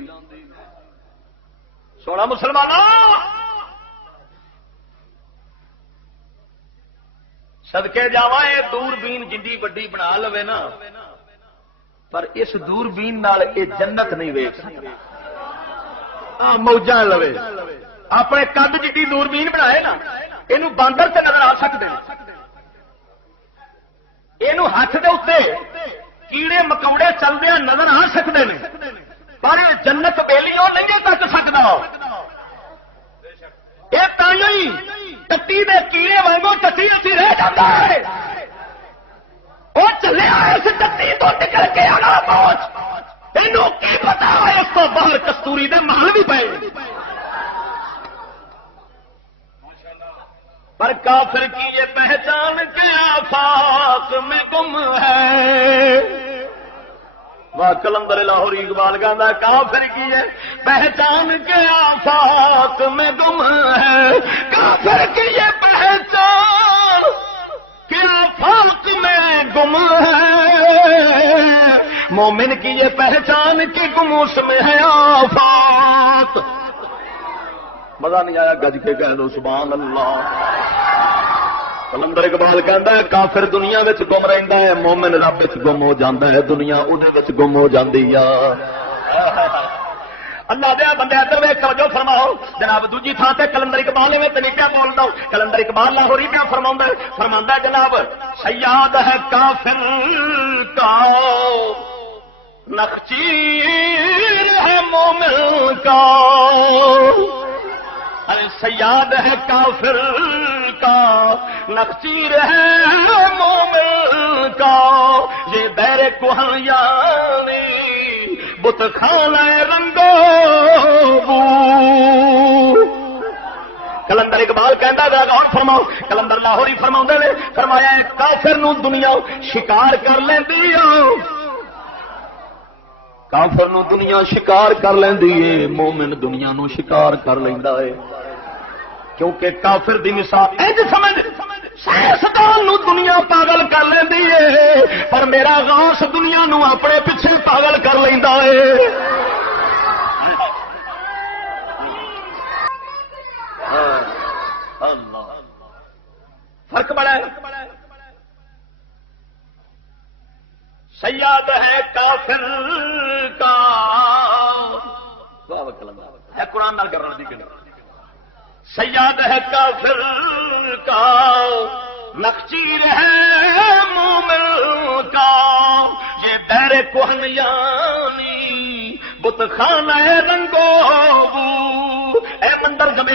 سونا مسلماناں صدقے جاواں اے دوربین جنڈی وڈی بنا لوے نا پر اس دوربین نال اے جنت نہیں ویکھ سکدا موجاں لوے اپنے قد جڈی دوربین بنائے نا اینو باندر تے نظر آ سکدے ہیں اینو ہاتھ دے اوتے کیڑے مکوڑے چلدے نظر آ سکدے ہیں پر جنت بیلیوں نہیں تک سکدا اے تائیں ٹٹی دے کیڑے وانگو ٹٹی اسی رہ جاندا ہے وہ چلے اس ٹٹی تو نکل کے آنا پہنچ تینوں کی پتا ہے اس کو باہر کستوری دے مال بھی پے پر کافر کی یہ پہچان کے آفاق میں گم ہے واہ کلندر لاہوری اقبال گانا کافر کی یہ پہچان کے آفاق میں گم ہے کافر کی یہ پہچان کے آفاق میں گم ہے مومن کی یہ پہچان کی گموس میں ہے آفاق مزہ نہیں آیا گج کے کہہ دو سبحان اللہ کلندر اقبال کہندا ہے کافر دنیا وچ گم رہندا ہے مومن رب وچ گم ہو جاندا ہے دنیا اودے وچ گم ہو جاندی ہے اللہ دے بندے ادھر ویکھ توجہ فرماؤ جناب دوجی تھان تے کلندر اقبال میں تے کیا بولدا کلندر اقبال لاہوری کیا فرماوندا ہے جناب سیاد ہے کافر کا نخچیر ہے مومن کا ارے سیاد ہے کافر کا نخچیر ہے مومن کا یہ دیر کوہن یعنی بت خانہ رنگو بو کلندر اقبال کہندا ذرا غور فرماؤ کلندر لاہوری فرماؤندے نے فرمایا کافر نو دنیا شکار کر لیندی کافر نو دنیا شکار کر لیندی ہے مومن دنیا نو شکار کر لیندا ہے کیونکہ کافر دی مثال انج سمجھ سائنسدان نو دنیا پاگل کر لیندی ہے پر میرا غوث دنیا نو اپنے پیچھے پاگل کر لیندا ہے اللہ فرق بڑا ہے سیاد ہے کافر کا ہے قرآن نال کرنا دی سیاد ہے کافر کا نخچیر ہے مومن کا یہ دیر کوہن یعنی بت خانہ رنگو اے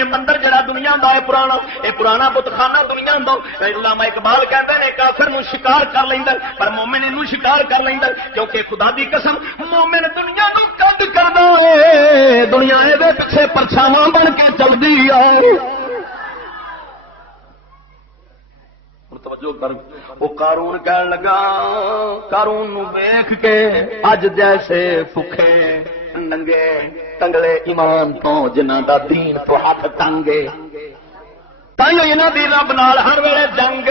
مندر جڑا دنیا دا ہے پرانا بت خانہ دنیا دا علامہ اقبال کہندے نے کافر نو شکار کر لیندا پر مومن نو شکار کر لیندا کیونکہ خدا دی قسم مومن دنیا نو قد کردا ہے دنیا دے پیچھے پرچھاواں بن کے چلدی ہے توجہ کر وہ قارون کہن لگا قارون نو ویکھ کے اج جیسے بھکھے ننگے تنگلے ایمان تو جنہاں دا دین تو ہاتھ تنگے تائیوں انہاں دی رب نال ہر ویلے جنگ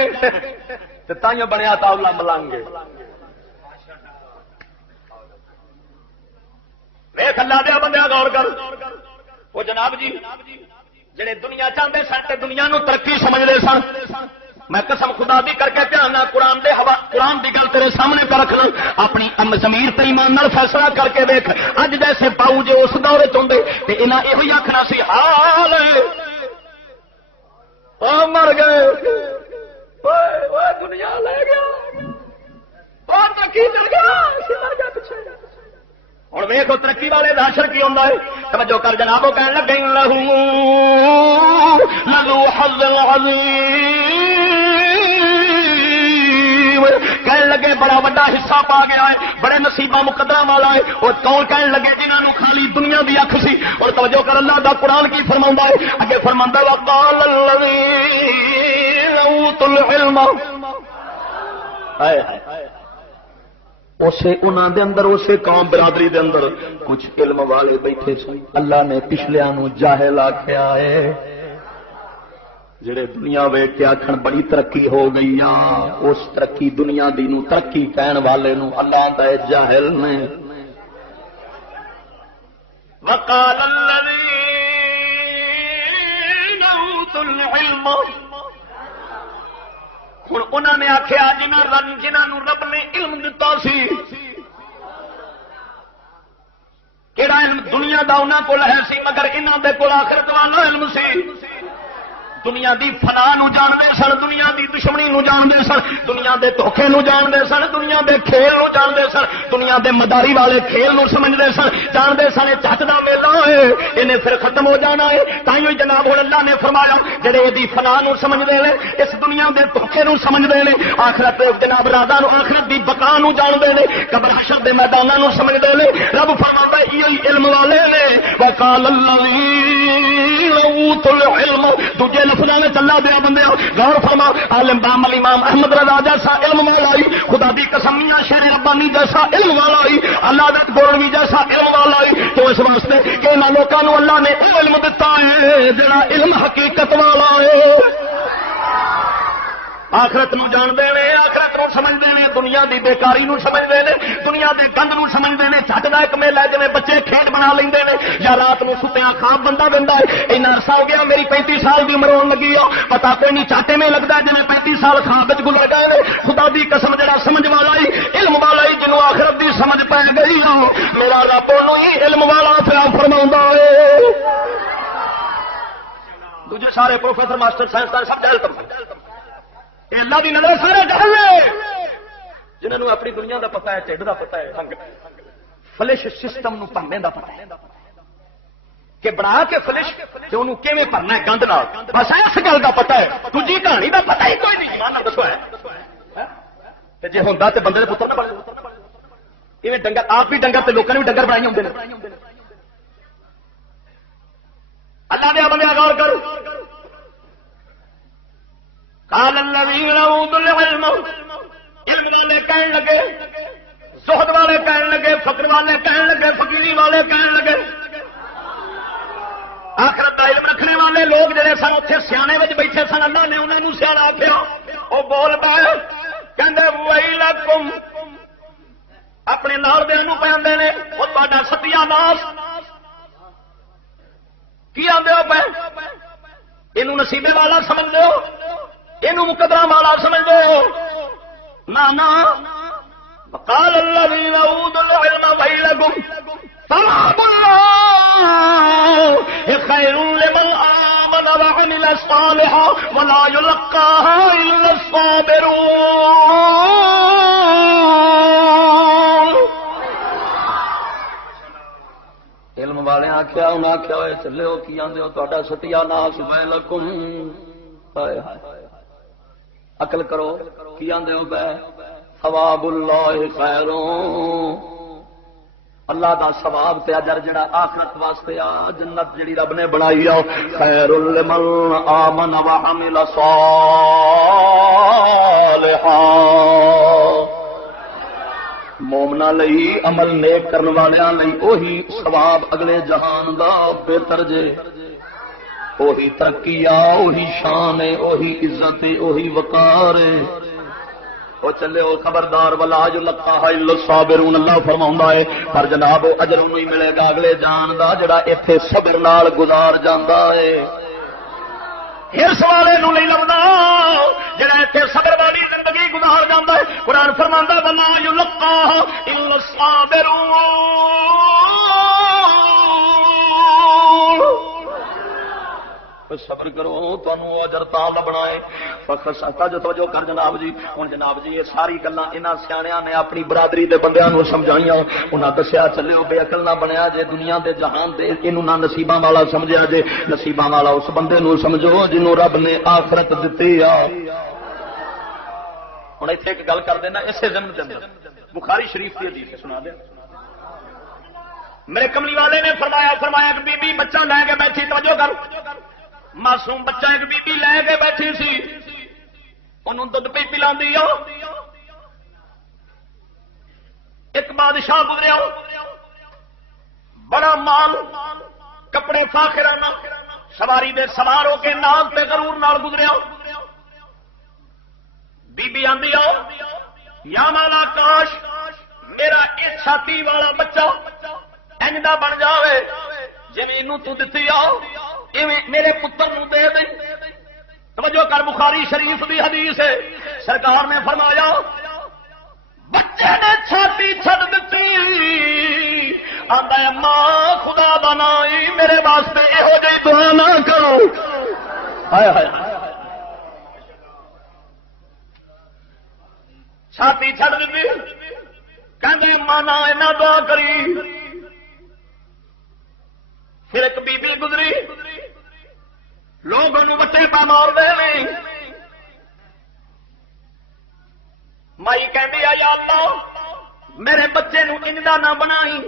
تے تائیوں بنیا تاولا ملنگ ویکھ اللہ دے بندے غور کر وہ جناب جی جڑے دنیا چاہندے سن تے دنیا نو ترقی سمجھدے سن میں قسم خدا دی کر کے دھیان نہ قرآن دی گل تیرے سامنے پہ رکھنا اپنی ضمیر تے ایمان نال فیصلہ کر کے دیکھ اج جیسے پاؤ جے اس دور چاہتے تے انہاں یہ آخنا سی حال مر گئے دنیا لے گیا ترقی مل گیا ہوں ویکھو ترقی والے دا اثر کی ہوتا ہے توجہ کر جناب وہ کہنے لگے لذو حظ عظیم کہنے لگے بڑا بڑا حصہ پا گیا ہے بڑے نصیبہ مقدرہ والا ہے اور کون کہنے لگے جنہوں نے خالی دنیا دی اکھ سی اور توجہ کر اللہ دا قرآن کی فرماوندا ہے اگے فرماوندا وقال الذین اوتوا العلم اسے انہاں دے اندر اسے قوم برادری دے اندر کچھ علم والے بیٹھے سن اللہ نے پچھلیاں نو جاہل آکھیا ہے جڑے دنیا ویکھ کے آکھن بڑی ترقی ہو گئی اس ترقی دنیا دی نو ترقی کہن والے نو اللہ دا جاہل نے وقال الذين اوتوا العلم ہن انہاں نے آکھیا جنہاں نو رب نے علم دتا سی کیڑا علم دنیا دا انہاں کول ہے سی مگر انہاں دے کول آخرت والا علم سی دنیا دی فنا نو جاندے سن دنیا دی دشمنی نو جاندے سن دنیا دے دھوکے نو جاندے سن دنیا دے کھیل نو جاندے سن دنیا دے مداری والے کھیل نو سمجھدے سن جاندے سن جٹ دا میدان ہے انہیں پھر ختم ہو جانا ہے تائیں جناب اللہ نے فرمایا جڑے دی فنا نو سمجھدے نے اس دنیا دے دھوکے نو سمجھدے نے آخرت جناب رادا نو آخرت دی بقا نو جاندے نے قبر حشر دے میداناں نو سمجھدے نے رب فرماتا ہے یہ علم والے نے وقال الذين اوتوا العلم تجھے لفظاں میں چلا دیا بندے غور فرما عالم بام امام احمد رضا جیسا علم والا ہی خدا دی قسم میاں شیر ربانی جیسا علم والا ہی اللہ دت گورنوی جیسا علم والا ہی تو اس واسطے کہ انہاں لوکاں نو اللہ نے علم دتا ہے جڑا علم حقیقت والا ہے آخرت نو جانتے ہیں آخرت نو سمجھتے ہیں دنیا دی بیکاری نو سمجھتے ہیں دنیا دے گند نو سمجھتے ہیں چھٹ کا ایک میلہ جی بچے کھیڈ بنا لیندے نے یا رات نو ستیا خواب بندہ بنتا ہے اینا عرصہ ہو گیا میری 35 سال کی عمر ہون لگی ہو پتا کوئی نہیں چاٹے میں لگتا ہے جی 35 سال خواب گزر گئے نے خدا دی قسم جڑا سمجھ والا ہی علم والا ہی جنوں آخرت دی سمجھ پی گئی ہو میرا رب انہوں ہی علم والا پیا فرماؤندا ہے دوجے سارے پروفیسر ماسٹر سائنسدان سب جہل اللہ دی نظر سارے جہل نے جنہوں اپنی دنیا دا پتا ہے ٹھڈ دا پتا ہے فلش سسٹم نو بھرنے دا پتا ہے کہ بنا کے فلش تے انہوں کیویں بھرنا ہے گند نال بس اس گل دا پتا ہے دوجی کہانی دا پتا ہی کوئی نہیں جان دسو ہے تے جے ہوندا تے بندے دے پتر نہ بن ایویں ڈنگر آپ بھی ڈنگر تے لوکاں نے بھی ڈنگر بنائی ہوندے نے اللہ دے بندے غور کرو قال الذين اوتوا العلم علم والے کہنے لگے زہد والے کہنے لگے فقر والے کہنے لگے فقیری والے کہنے لگے آخرت کا علم رکھنے والے لوگ جڑے سن اتنے سیانے وچ بیٹھے سن اللہ نے انہوں نے سیاح آخیا وہ بول پائے کہندے ویلکم اپنے نال دے نو پہندے نے وہ تہاڈا ستیا ناس کی آندے ہو پے اینو نصیبے والا سمجھ لو اینو مقدرہ والا سمجھ لو نہ قال الذين اوتوا العلم ويلكم ثواب الله خير لمن آمن وعمل صالحا ولا يلقاها الا الصابرون علم والے آخیا انہیں آخیا ہوئے چلے ہو کی آدھے ہو تا ستیا ناس ویلکم عقل کرو کی آدھے ہو بے ثواب اللہ خیروں اللہ دا ثواب تے اجر جڑا آخرت واسطے آ جنت جڑی رب نے بنائی آ خیر لمن آمن وعمل صالحا مومنا لئی عمل نیک کرن والیاں لئی وہی ثواب اگلے جہان دا بہتر جے وہی ترقی آ وہی شان ہے وہی عزت ہے وہی وقار ہے وہ چلے وہ خبردار ولا یلقاها الا الصابرون اللہ فرماوندا ہے پر جناب وہ اجر انہوں ہی ملے گا اگلے جان دا جڑا ایتھے صبر نال گزار جاندا ہے ہرس والے نوں نہیں لبدا جڑا ایتھے صبر والی زندگی گزار جاندا ہے قرآن فرماندا ولا یلقاها الا الصابرون صبر کرو تانوں اجر تاں لبنا ہے فخص جو توجہ کر جناب جی ہن جناب جی یہ ساری گلاں انہاں سیاںیاں نے اپنی برادری دے بندیاں نوں سمجھائیاں انہاں دسیا چلے ہو بے عقل نہ بنیا جے دنیا دے جہان دے اینوں نہ نصیباں والا سمجھیا جے نصیباں والا اس بندے نوں سمجھو جنوں رب نے آخرت دتی آ ہن ایتھے ایک گل کر دینا اسے ضمن دے اندر بخاری شریف کی حدیث سنا دے میرے کملی والے نے فرمایا کہ بی بی بچہ لے کے بیٹھی توجہ کر معصوم بچہ ایک بی بی لے کے بیٹھی سی انہوں دودھ پی پلاندی ایک بادشاہ گزریا بڑا مال کپڑے فاخرانہ سواری دے سوار ہو کے ناز تے غرور نال گزریا بی بی آندی آؤ یا مولا کاش میرا اس چھاتی والا بچہ انجدا بن جاوے جویں تو دتی آؤ ایویں میرے پتر نو دے دے توجہ کر بخاری شریف دی حدیث ہے سرکار نے فرمایا بچے نے چھاتی چھڈ دتی آندا ماں خدا دا نام میرے واسطے یہو جی دعا نہ کرو ہائے ہائے چھاتی چھڈ دتی کہندے ماں نہ اینا دعا کری پھر ایک بی بی گزری لوگوں وٹے پا مار دے مائی کہندی یا اللہ میرے بچے نو انجدا نہ بنائی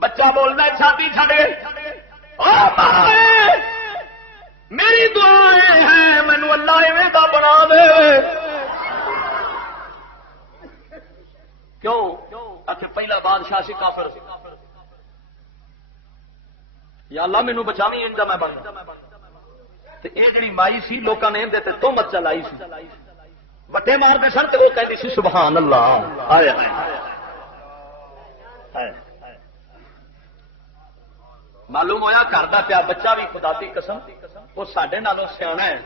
بچہ بولنا چھاتی چھڈے میری دعا ہے مینو اللہ ایویں دا بنا دے کیوں آخر پہلا بادشاہ سی کافر یا اللہ مینو بچاویں انجدا میں بن یہ جڑی مائی سی لوگوں نے اندر تہمت چلائی سی وٹے مارتے سن تو وہ کہتی سی سبحان اللہ آئے معلوم ہویا گھر کا پیا بچہ بھی خدا دی قسم وہ سڈے نالوں سیاح ہے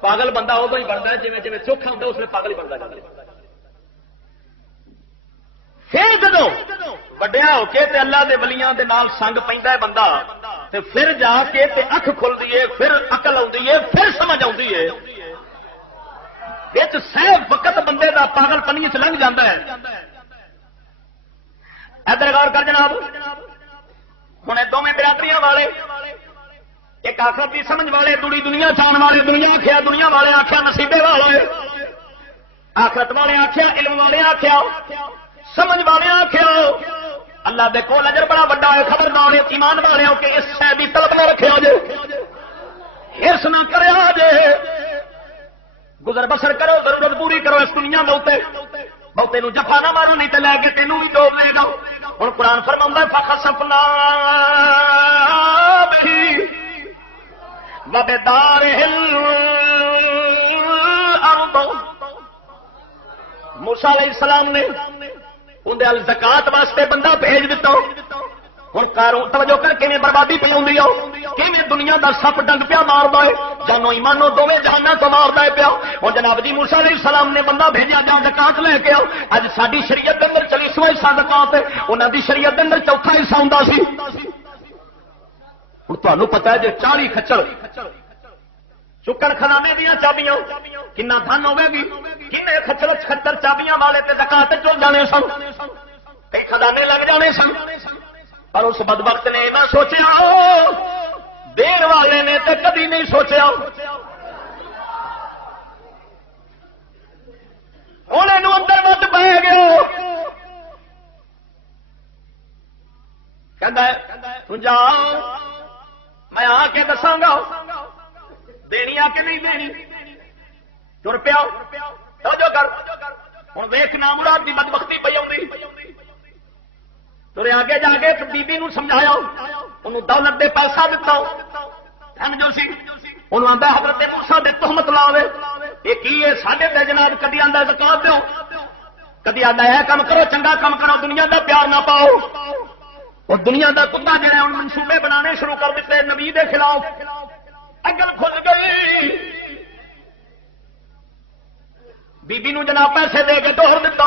پاگل بندہ ادو ہی بنتا ہے جی جی چوکھا ہوتا اس لیے پاگل ہی بنتا جاتا پھر جدو وڈیا ہو کے تے اللہ دے ولیاں دے نال سنگ پیندا ہے بندہ تے پھر جا کے تے اکھ کھلدی ہے پھر عقل آندی ہے پھر سمجھ آندی ہے سہ وقت بندے دا پاگل پنی چ لنگ جاتا ہے ادھر غور کر جناب ہوں دونوں برادریاں والے ایک آخرت کی سمجھ والے دوری دنیا چان والے دنیا آخیا دنیا والے آخیا نصیبے والے آخرت والے آخیا علم والے آخیا سمجھ والے آخیا اللہ دے کول اجر بڑا وڈا ہے خبردار ایمان والے ہو کہ اس شے دی طلب نہ رکھیا جے ہرس نہ کریا جے گزر بسر کرو ضرورت پوری کرو اس دنیا میں بہتے نو جفا نہ مارو نہیں تو لے کے تینوں بھی ڈوب لے گا ہوں قرآن فرماؤں فخسفنا بہی وبدارہ الارض موسیٰ علیہ السلام نے اندر زکات واسطے بندہ بھیج دیتا ہوں قارون توجہ کر کے بربادی پہ آئی کہ دنیا دا سپ ڈنگ پیا مارتا ہے جانو ایمانو دونوں جہانوں تو مارتا ہے پیا اور جناب جی موسیٰ علیہ السلام نے بندہ بھیجا جا زکات لے کے آؤ اج ساری شریعت اندر 40واں حصہ زکات ہے انہوں دی شریعت اندر چوتھا حصہ ہوں سی ہوں تمہیں پتا ہے جو 40 کچڑ چکن خزانے دیا چابیاں کنا دھن ہوے گی کنے کچڑ 76 چابیاں والے تے زکات چل جانے سن کئی خزانے لگ جانے سن پر اس بدبخت نے نہ سوچیا دین والے نے تو کبھی نہیں سوچیا ہوں اندر مت پہ گیا جا میں آ کے دساگا دینی آ کے نہیں دینی تر پیا کر ہوں ویخ نام مراد کی بدبختی پی آئی ترے آگے جا کے بی بی نو سمجھایا انہوں دولت دے پیسہ دیتا دھن جو سی انہوں آتا حضرت موسیٰ دے تہمت لاوے یہ کی ہے ساڈے تے جناب کدی آندا زکات دیو کدی آندا ہے کام کرو چنگا کام کرو دنیا دا پیار نہ پاؤ اور دنیا دا کتا جڑا ہن منصوبے بنانے شروع کر دیتے نبی دے خلاف اگل کھل گئی بی بی نو جناب پیسے دے کے دوہر دیتا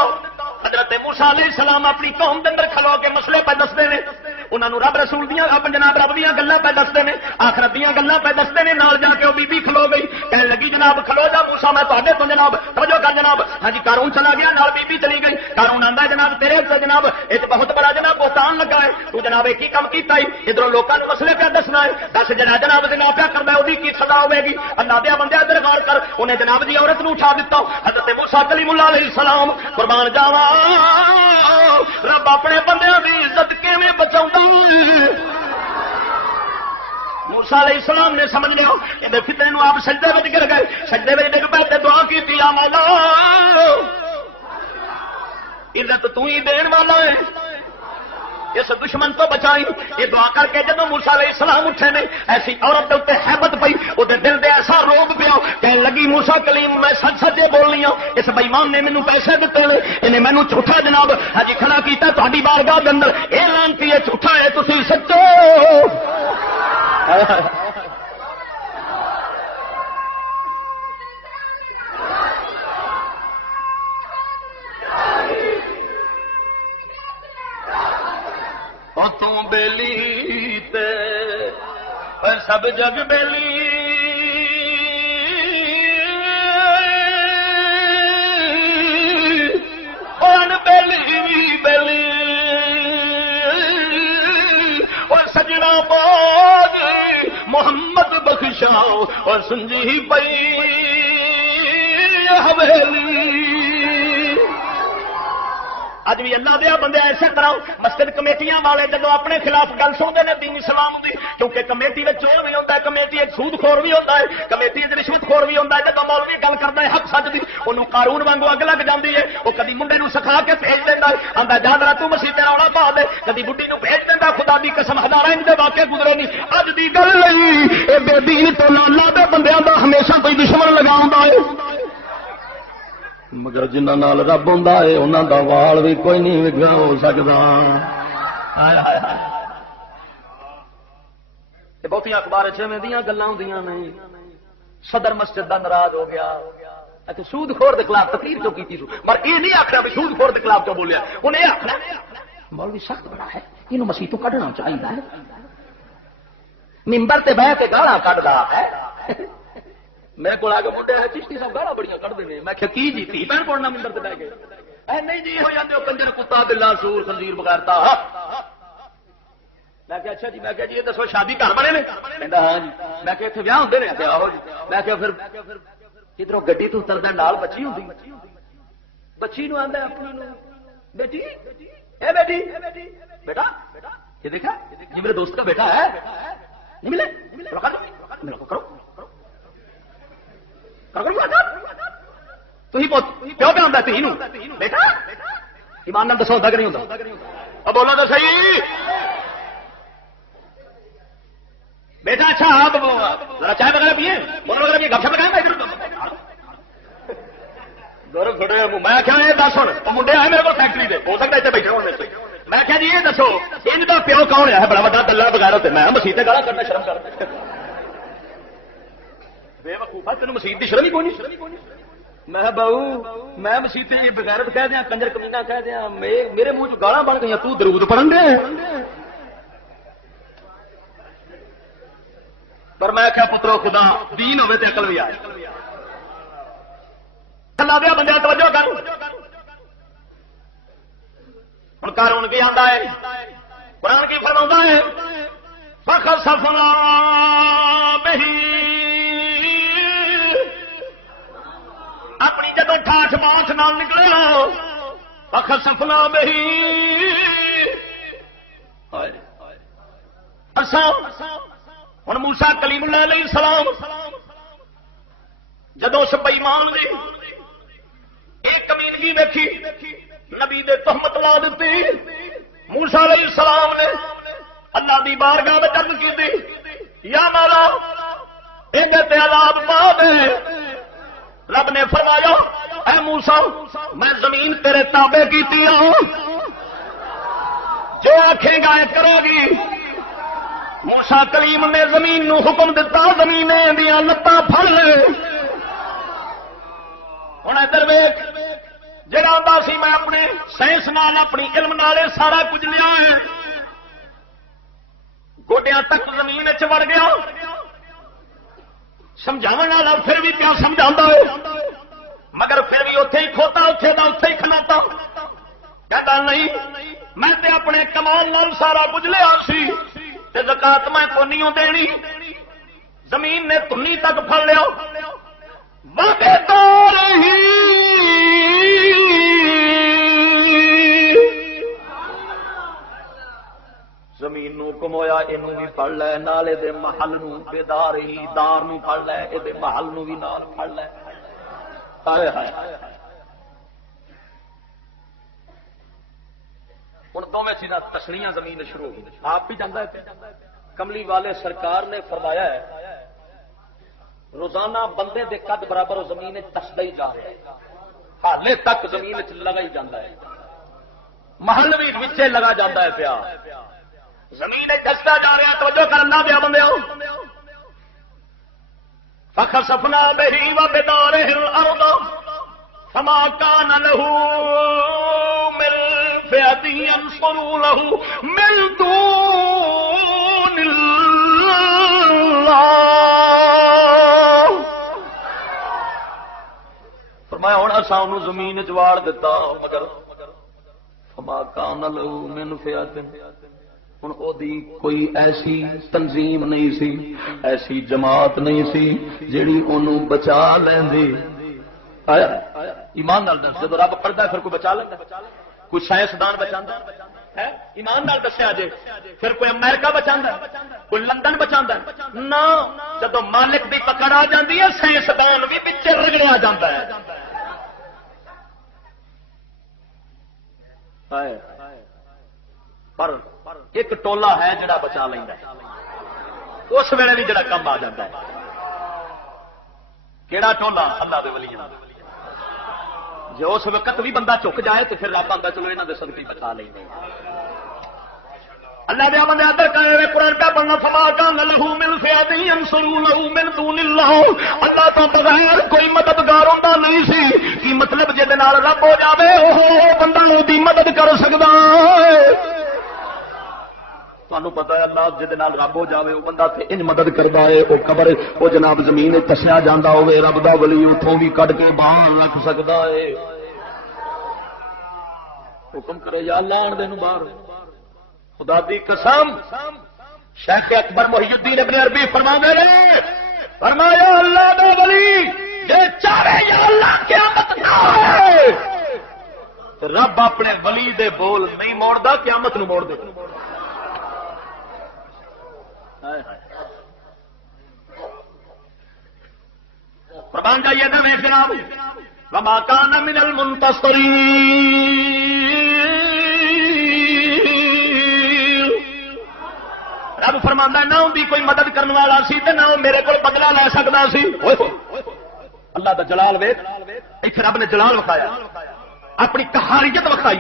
حضرت موسیٰ علیہ السلام اپنی قوم کے اندر کھلو کے مسئلے پہ دستے ہیں انہوں رب رسول دیا جناب رب دیا گلاں پہ دستے ہیں آخرت دیا گلاں پہ دستے ہیں نال جا کے وہ بی بی کھلو گئی کہنے لگی جناب کھلو جا موسیٰ میں تے تو جناب توجہ کر جناب ہاں جی قارون چلا گیا نال بی بی چلی گئی قارون آندا جناب تیرے تے جناب ایک بہت بڑا جناب بہتان لگا ہے تو جناب ایک ہی کام کیتا ہے ادھر لوگوں نے مسئلے پہ دسنا ہے دس جناب جناب پیا کرنا ہے وہی کی سزا ہوے گی اللہ دیا بندے ادھر غور کر انہیں جناب دی عورت نو اٹھا دیتا حضرت موسیٰ کلیم اللہ علیہ السلام قربان جاوا رب اپنے بندیاں دی عزت کیویں بچاؤں موسیٰ علیہ السلام نے سمجھ لیا کہ فتنے نو آپ سجدے وچ گر گئے سجدے وچ ڈگ پے تے دعا کیتی یا مولا عزت تو ہی دین والا ہے، اس دشمن تو بچائی. یہ دعا کر کے جب موسیٰ علیہ السلام اٹھے نے ایسی عورت کے اتنے حیبت پئی، وہ دل دے ایسا روب پیا کہنے لگی موسیٰ کلیم میں سچ سچے بولنی ہوں، اس بےمان نے مینوں پیسے دیتے نے، انہیں مینوں جھوٹا جناب ہجی کھڑا کیتا تہاڈی بارگاہ دے اندر، اے لعنتی ہے جھوٹا ہے تسی سچے تو بیلی تے سب جگ بیلی ان بیلی بھی بیلی اور سجنا باغ محمد بخشاؤ اور سنجی پئی حویلی. اج بھی اللہ دیا بندے ایسے طرح مسجد کمیٹیاں والے جب اپنے خلاف گل سنتے ہیں دین اسلام کی، کیونکہ کمیٹی میں چور بھی ہوتا ہے، کمیٹی سود خور بھی ہوتا ہے، کمیٹی رشوت خور بھی ہوتا ہے. جب مولوی گل کرتا ہے حق سچ کی، انہوں قارون وانگو اگ لگ جاتی ہے. وہ کدی منڈے نو سکھا کے بھیج دینا ہے، آتا جادرا تو مسیح رولا پا دے، کدی بڈی نو بھیج دینا. خدا دی قسم ہزار انج دے واقعے گزرے نہیں. اج دی گل نہیں، اے بے دین تو اللہ دے بندیاں دا ہمیشہ کوئی دشمن لگاوندا ہے، مگر جنہاں نال رب ہوندا ہے انہاں دا وال بھی کوئی نہیں وگڑا ہو سکدا. بہتی اخبار میں دیاں گلاں ہوندیاں نہیں. صدر مسجد دا ناراض ہو گیا، اچھا سود خور دے خلاف تقریر جو کیتی سو، مگر یہ نہیں آکھنا بھی سود خور دے خلاف جو بولیا، انہیں یہ آکھنا مولوی سخت بڑا ہے، انہوں مسیح تو کڈنا چاہیے ہے، ممبر تے بیٹھ کے گالاں کڈدا ہے. میرے کو آ کے بڈھے چشتی صاحب گالاں بڑیاں کڈدے نے. میں کہ کی جی تھی بہن پڑھنا ممبر تے بیٹھ کے؟ اے نہیں جی ہو جاندے ہو کنجر کتا بلا سور خنزیر بغیرتا. میں کہ اچھا جی، میں کہ جی یہ دسو شادی گھر بنے نے؟ کہندا ہاں جی. میں کہ ایتھے ویاہ ہوندے نے؟ کہ آہو جی. میں کہ پھر کدھروں گڈی تو اتردا نال بچی ہوندی، بچی نو آندا اپنی نو بیٹی اے بیٹی بیٹا یہ دیکھا یہ میرے دوست کا بیٹا ہے، نہیں ملے میرے کو کرو کیوں پہ آتا تھی بیٹا ایمان نال دسو ہوتا کہ نہیں ہوتا؟ اب بولو تو صحیح بیٹا. اچھا آپ ذرا چائے وغیرہ پیے، بولو وغیرہ پیے، گپ شپ لگائیں گے ادھر گورو تھوڑے. میں کیا یہ دس ہوں منڈے آئے میرے کو فیکٹری دے، ہو سکتا اتنے بیٹھے ہونے سے. میں کیا جی یہ دسو ان کا پیو کون ہے؟ بڑا بڑا دلہ وغیرہ سے میں مسیح سے گالا کرنا شرم کر بے وقوفا تین مسیح کی شرم ہی کون نہیں. میں بہو میں مسیح بغیرت کہہ دیا، کنجر کمینا کہہ دیا، میرے منہ چ گالاں بن گئی، تو درود پڑھن دے. پر میں کیا پترو خدا دین ہوے تے عقل بھی آئے. اللہ دیا بندے توجہ کر. ہوں قارون کی آتا ہے، قرآن کی فرماتا ہے فخسفنا بہ، اپنی جدو ٹھاٹ باٹھ نال نکلے فخسفنا بہ ہوں موسیٰ کلیم اللہ علیہ السلام جدو اس بےمان دی ایک کمینگی دیکھی، نبی دے تہمت لا دیتی. موسیٰ علیہ السلام نے اللہ دی بارگاہ میں عرض کی تھی یا مولا ایندے تے عذاب پا دے. رب نے فرمایا اے موسیٰ میں زمین تیرے تابع کیتی ہوں، جو آکھے گا کرو گی. موسیٰ کلیم نے زمین نو حکم دیتا زمین دیاں لتاں پھڑ لے. ہوں ادھر ویکھ جڑا آندا سی میں اپنے سائنس نال اپنی علم نال سارا کچھ لیا ہے، گوڈیاں تک زمین وڑ گیا. سمجھاون والا پھر بھی کیا سمجھاتا ہے، مگر پھر بھی اتے ہی کھوتا، اتے دا اتے ہی کھناتا. کہتا نہیں میں تے اپنے کمال نال سارا کچھ لیا سی تے زکات میں کو نہیں دینی. زمین نے تنی تک پھڑ لیا. واقع دور ہی زمین نو کمویا اینو بھی پڑ لے، نالے دے محل نو بیدار ہی دار نو پڑ لے، اے دے محل نو بھی نال پڑ لے. ہائے ہائے ہوں دونوں چیزاں تسلیاں زمین شروع ہو گئی. آپ بھی جانا ہے. کملی والے سرکار نے فرمایا ہے روزانہ بندے دے قد برابر زمین تسدا ہی جا رہا ہے. حالے تک زمین لگا ہی جاتا ہے. محل بھی وچے لگا جاتا ہے پیا. زمین دستا جا رہا. توجہ کرنا پیا بندے. فخسفنا به وبداره الارض فما كان له من فئة ينصرونه من دون الله. فرمایا ہوں اصا انہوں زمین چواڑ دیتا مگر فما كان له من فئة ہوں وہ کوئی ایسی تنظیم نہیں سی ایسی جماعت نہیں سی جیڑی انہوں بچا لیندی. آیا ایمان نال دس جب رب پڑھتا ہے پھر کوئی بچا لینا. کوئی سائنسدان بچا ہے ایمان نال دسیا جے. پھر کوئی امریکہ بچا کوئی لندن بچا نہ. جب مالک دی پکڑ آ جاتی ہے سائنسدان بھی پچھے رگڑیا جاتا ہے. پر ایک ٹولا ہے جڑا بچا لینا اس ویلے بھی جڑا کم آ جاتا ہے. کیڑا ٹولا؟ اللہ دے ولیاں. جو اس وقت بھی بندہ چک جائے تو پھر رب آتا چلو یہاں کے صدقے بچا لیں. اللہ دے بندے ادھر کرے قرآن پہ پڑھنا فما کان لہ من فئۃ ینصرونہ من دون اللہ. اللہ تو بغیر کوئی مددگار ہوندا نہیں سی. کی مطلب جے نال رب ہو جاوے وہ بندہ دی مدد کر سکدا ہے. تمہیں پتا ہے اللہ جہد رب ہو جائے وہ بندہ تے ان مدد کرتا ہے. وہ قبر وہ جناب زمین تسیا جانا ہوئے رب دا ولی اتوں بھی کٹ کے باہر رکھ سکتا ہے. حکم کرے یا اللہ آن دے باہر. خدا دی قسم شیخ اکبر محی الدین ابن عربی فرما دے فرمایا اللہ دا ولی جے چاہے یا اللہ قیامت نہ ہوئے رب اپنے ولی دے بول نہیں موڑدا قیامت نو موڑ دے. قربان جائیے نا میں جناب وما كان من المنتصرین. رب فرماندا نہ بھی کوئی مدد کرنے والا سی تے نہ میرے کو بدلہ لے سکتا سی. اللہ دا جلال ویکھ ایتھے رب نے جلال وکھایا اپنی قہاریت وکھائی.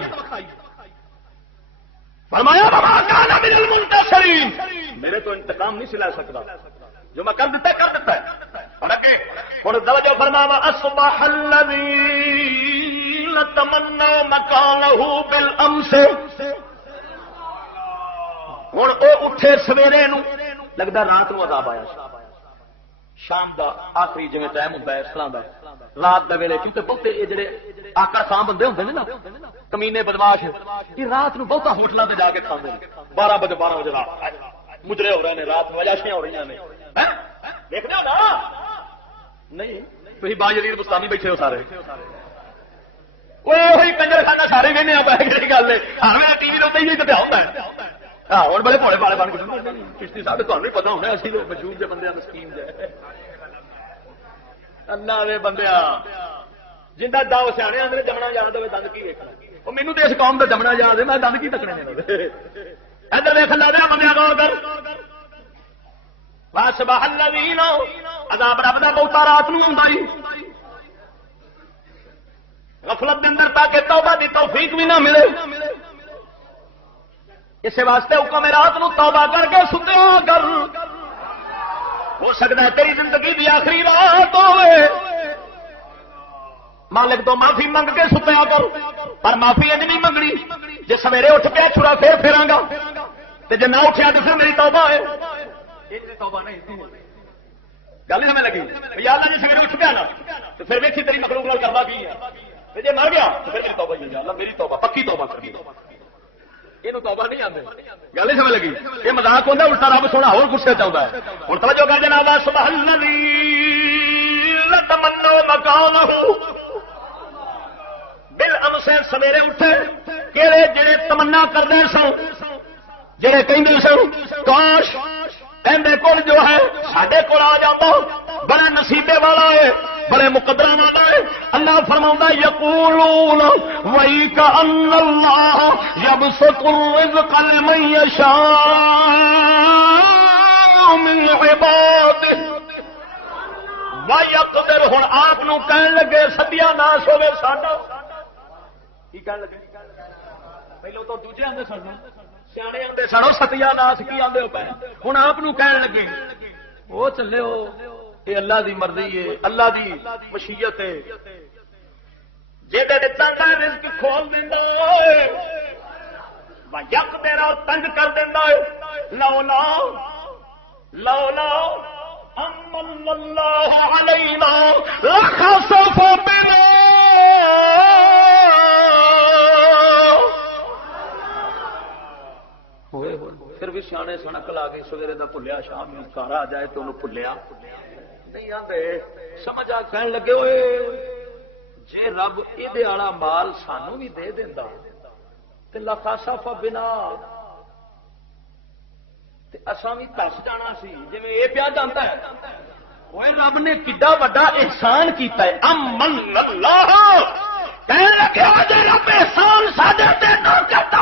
فرمایا وما كان من المنتصرین میرے تو انتقام نہیں سلا سکتا جو میں کر دیتا ہے. ہوں توجہ فرماوا اصبح الذین تمنوا مکانہ بالامس. ہوں وہ اٹھے سویرے نو لگتا رات نو عذاب آیا. شام دا آخری جی ٹائم ہوتا ہے اس طرح کا رات کا ویلے کیونکہ بہتے یہ جڑے آکا سام بندے ہوتے ہیں نا کمینے بدماش یہ رات نو بہتا ہوٹلوں سے جا کے کھانے 12 بجے رات مجرے ہو رہے ہیں رات وجاشیاں ہو رہی ہیں. دیکھتے ہو نا نہیں تھی باجریر بستانی بیٹھے ہو سارے وہی کنجر خانہ سارے کہنے گل ہے ہر ٹی وی ہوتا ہی ہوتا ہے. ہوں بڑے پوڑے پالے بن کے کشتی صاحب تمہیں نہیں پتا ہونا اسی مشہور جہ بندے سکیم جائے اللہ دے بندیا جنہیں دو سیانے آدھے جمنا یاد ہوئے دند کی ویکنا وہ مینو تو اس قوم کا جمنا یاد ہے میں دند کی تکنے ادھر دیکھ لا دیا بندے غور کر واصبح الذین عذاب رب دا بہتا رات نو ہوندا ہی غفلت دے اندر تاکہ توبہ دی توفیق بھی نہ ملے. اس واسطے حکم رات نو توبہ کر کے ستیا کر. ہو سکتا ہے تیری زندگی دی آخری رات ہوئے مالک تو معافی منگ کے ستیا کر. پر معافی انج نہیں منگنی جی سویرے اٹھ کے چھڑا پھر پھراں گا تے جے نہ اٹھیا تو پھر میری توبہ ہے. گل نہیں سمجھ لگی یا اللہ جی سویرے اٹھ گیا نا تو پھر ویکھی تیری مخلوق نال کرنا کی ہے جی مر گیا تو پھر میری توبہ ہی اللہ میری توبہ پکی توبہ کر دی. یہ توبہ نہیں آتے. گل نہیں سمجھ لگی یہ مذاق ہوتا الٹا رب سونا اور غصے چاہتا ہے. ہوں توجہ کر جناب صبح الذین تمنوا مکانہ بالامس سویرے اٹھے کہڑے جڑے تمنا کرتے سن جڑے کہندے سن کاش اندے کول جو ہے ساڈے کول آ جاتا بڑا نصیبے والا ہے بڑے مقدرہ والا ہے. اللہ فرماؤں یقولون وَإِكَأَنَّ اللَّهَ يَبْسُطُ الرِّزْقَ لِمَن يَشَاءُ مِنْ عِبَادِهِ وَيَقْدِرُ. ہن آپ نو کہن لگے ستیا ناس ہوے ساڈا کی کہن لگے پہلو تو دوجے آندے سن سیانے آندے سن ستیا ناس کی آندے ہو پے ہن آپ نو کہن لگے وہ چلے ہو یہ اللہ دی مرضی ہے اللہ دی مشیت ہے جہدے تنگ رزق کھول دیندا ہے یک تیرا تنگ کر دیندا ہے لولا لولا امن اللہ علینا لخسف بنا پھر بھی سیانے سن اکل آ گئی سویرے دا بھلیا شام میں گھر آ جائے تو انہوں بھلیا نہیں آتے سمجھ آ کہن لگے ہوئے جے رب یہ والا مال سانو بھی دے دینا تے لخسف بنا تے اساں بھی دس جانا سی جی یہ پیا جانتا ہے وہ رب نے کڈا وڈا احسان کیتا ہے امن اللہ کہن لگے جے رب احسان ساڈے تے نہ کرتا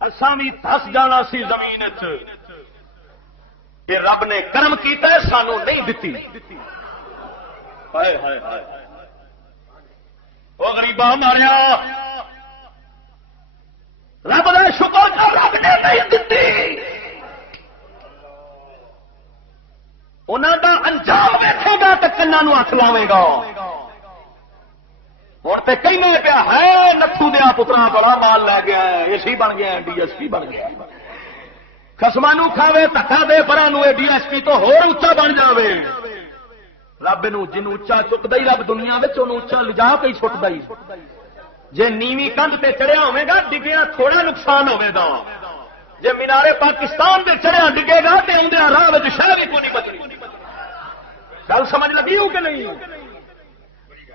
اساں بھی دس جانا سی زمین وچ کہ رب نے کرم کیتا ہے سانو نہیں دتی ہائے ہائے ہائے وہ غریباں ماریا رب دا شکر رب نے نہیں دتی انہاں دا انجام ویکھے گا تے کناں نوں ہاتھ لاوے گا ہوں تو کئی میں پیا ہے نتھو دیا پترا بڑا مال لے گیا اے سی بن گیا ڈی ایس پی بن گیا خسما کھاوے دکا دے پر ڈی ایس پی تو ہور اچا بن جاوے رب نو جنوں اچا چکتا ہی رب دنیا میں اچا لجا کے چھٹتا ہی جے نیوی کندھ تے چڑھیا ہوے گا ڈگیا تھوڑا نقصان ہوے گا جے مینارے پاکستان تے چڑھیا ڈگے گا تے اندر راہ وچ شے بھی کوئی نہیں بچنی گل سمجھ لگی ہو کہ نہیں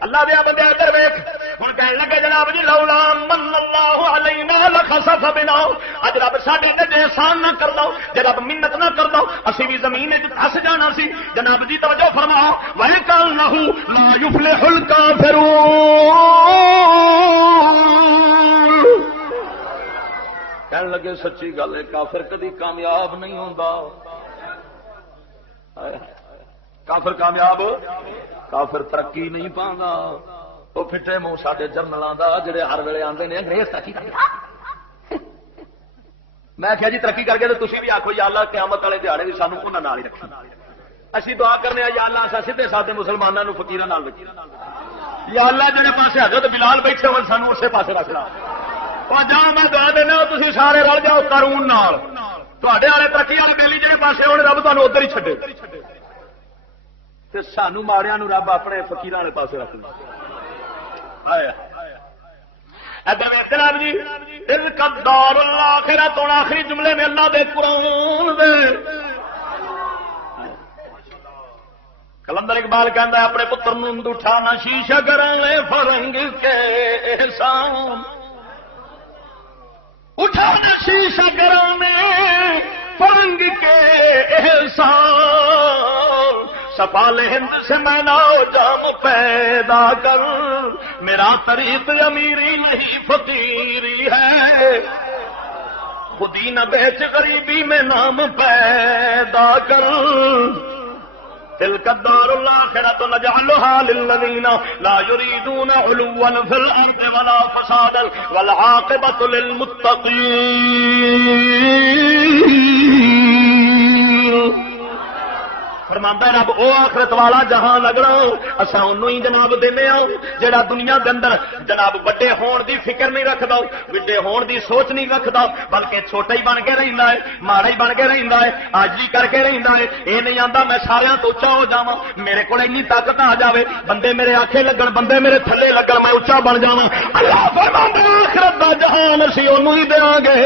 اللہ دیا بندے ادھر ویکھ ہن کہن لگے جناب جی لولا من اللہ علینا لخسف بنا اج رب ساڈے تے احسان نہ کردا جے رب منت نہ کردا اسی بھی زمین وچ دس جانا سی جناب جی توجہ فرماؤ وَيَقَالُ لَا يُفْلِحُ الْكَافِرُونَ کہن لگے سچی گل ہے کافر کدی کامیاب نہیں ہوندا کافر کامیاب کافر ترقی نہیں پاگا وہ پھٹے منہ سارے جرنلوں کا جڑے ہر ویلے آتے ہیں انگریز ترقی کر میں کہا جی ترقی کر کے تو تھی بھی آخو یا اللہ قیامت والے دیہڑے بھی سانو انہاں نال ہی رکھی اسی دعا کرنے یا اللہ اصل سیدھے سادے مسلمانوں فقیراں نال رکھی یا اللہ جڑے پاسے حضرت بلال بیٹھے ہو سانو اسی پاسے رکھنا جہاں میں دعا دینا تھی سارے رل جاؤ قارون نال تواڈے والے ترقی والے بیلی جڑے پاسے ہونے رب تمہیں ادھر ہی چھڈے سانو ماڑیا نو رب اپنے فقیراں والے پاسے رکھ لے ادھر جناب جی الدار الآخرۃ آخری جملے میں اللہ دے قرآن دے کلندر اقبال کہندا ہے اپنے پتر نوں اٹھانا شیشہ کرے فرنگ کے احسان اٹھانا شیشہ کرانے فرنگ کے احسان سفال ہند سے میں ناؤ جام پیدا کر میرا طریق امیری نہیں فقیری ہے خودی نہ بیچ غریبی میں نام پیدا کر تلک الدار الآخرۃ نجعلها للذین لا یریدون علوا فی الارض ولا فسادا والعاقبۃ للمتقین فرماندا رب او آخرت والا جہاں لگنا اساں اونوں ہی جناب دینے آ جڑا دنیا دے اندر جناب بڑے ہون دی فکر نہیں رکھدا وڈے ہون دی سوچ نہیں رکھدا بلکہ چھوٹا ہی بن کے رہندا ہے ماڑا ہی بن کے رہندا ہے عاجزی کر کے رہندا ہے اے نہیں آندا میں سارےاں تو اونچا ہو جاواں میرے کول اتنی طاقت آ جاوے بندے میرے آکھے لگن بندے میرے تھلے لگن میں اونچا بن جاواں اللہ فرماندا آخرت دا جہان اسی اونوں ہی دیاں گے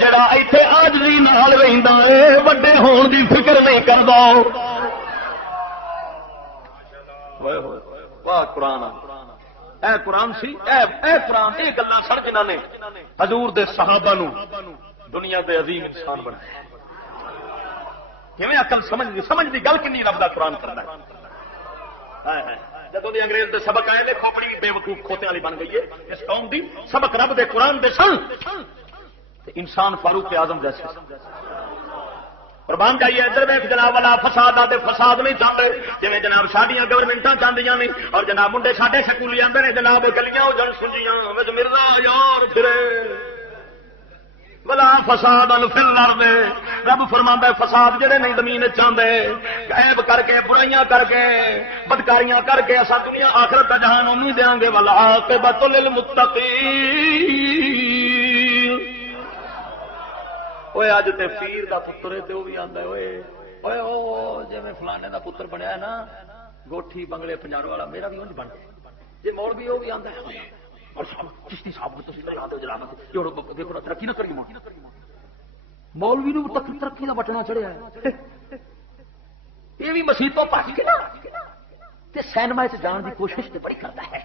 جڑا ایتھے عاجزی نال رہندا ہے بڑے ہون دی فکر نہیں کردا واہ قرآن اے قرآن سی اے قرآن یہ گلا سر جنہوں نے حضور دے صحابہ نو دنیا دے عظیم انسان بنایا کیویں عقل سمجھ دی گل کنی رب دا قرآن کرنا جدوں دی انگریز دے سبق آئے نے کھوپڑی بے وقوف کھوتے والی بن گئی ہے اس قوم دی سبق رب دے قرآن دے سن تے انسان فاروق اعظم جیسے قربان جائیے ادھر ویکھ جناب والا فساد آتے فساد نہیں چاہتے جی جناب ساڈیاں گورنمنٹاں چاہدیاں نے اور جناب منڈے ساڈے سکولی آندے نے جناب گلیاں ہو جان سنجیاں وچ مرزا یار پھرے بلا فساد فی الارض رب فرماندا ہے فساد جڑے نہیں زمین چاہندے عیب کر کے برائیاں کر کے بدکاریاں کر کے اساں دنیا آخرت دا جہان انہوں دیاں گے والعاقبۃ للمتقین اوے اج تے پیر دا پتر تے او بھی آندا ہے اوے او جویں فلانے دا پتر بنیا ہے نا گوٹھی بنگلے پنجارو والا میرا بھی اونج بن جے مولوی او بھی آندا ہے اور چشتی صاحب کو تسی لا دو جناب دیکھو ترقی نہ کری مولوی نو ترقی دا بٹنا چڑھیا ہے یہ بھی مسیح تو پاس کے نا تے سینما وچ جان دی کوشش تے بڑی کردا ہے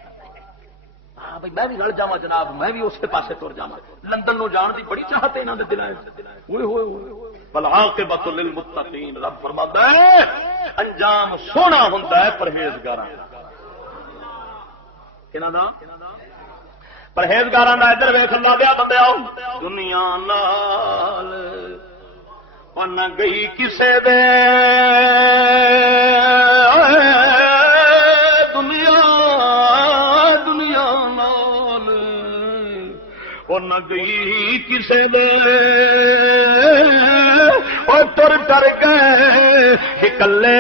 ہاں بھائی میں بھی رل جاواں جناب میں بھی اسی پاسے تر جاواں لندن نو جان دی بڑی چاہت ہے انہاں دے دلاں وچ اوئے ہوئے والعاقبۃ للمتقین رب فرماتا ہے انجام سونا ہوندا ہے پرہیزگاراں کنا دا پرہیزگاراں دا ادھر ویکھ اللہ دیا بندیاں دنیا نال پن گئی کسے دے دنیا نال پن گئی کسے دے او تر ٹر گئے اکلے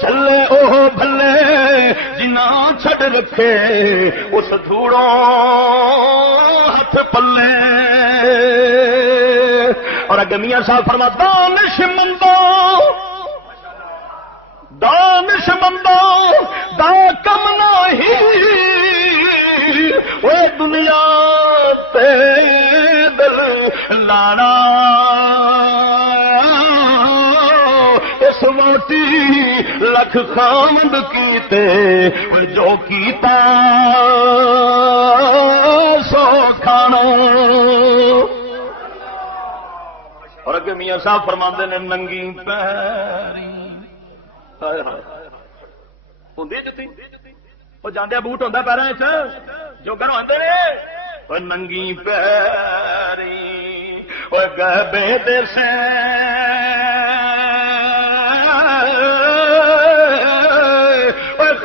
چلے اوہ بھلے جنا چھڑ رکھے اس دھوڑوں ہاتھ پلے اور اگر میاں صاحب فرما دانش مندو دا کم نہیں وہ دنیا تے دل لاڑا اس موٹی لکھ خامد کیتے جو کیتا سو کھانا اور اگر میاں صاحب فرماندے نے ننگی پیری ہوندی جتی وہ جاندے بوٹ ہوندا پیراں وچ جو گھروں آندے نے وہ ننگی پیری وہ گہبے دے سے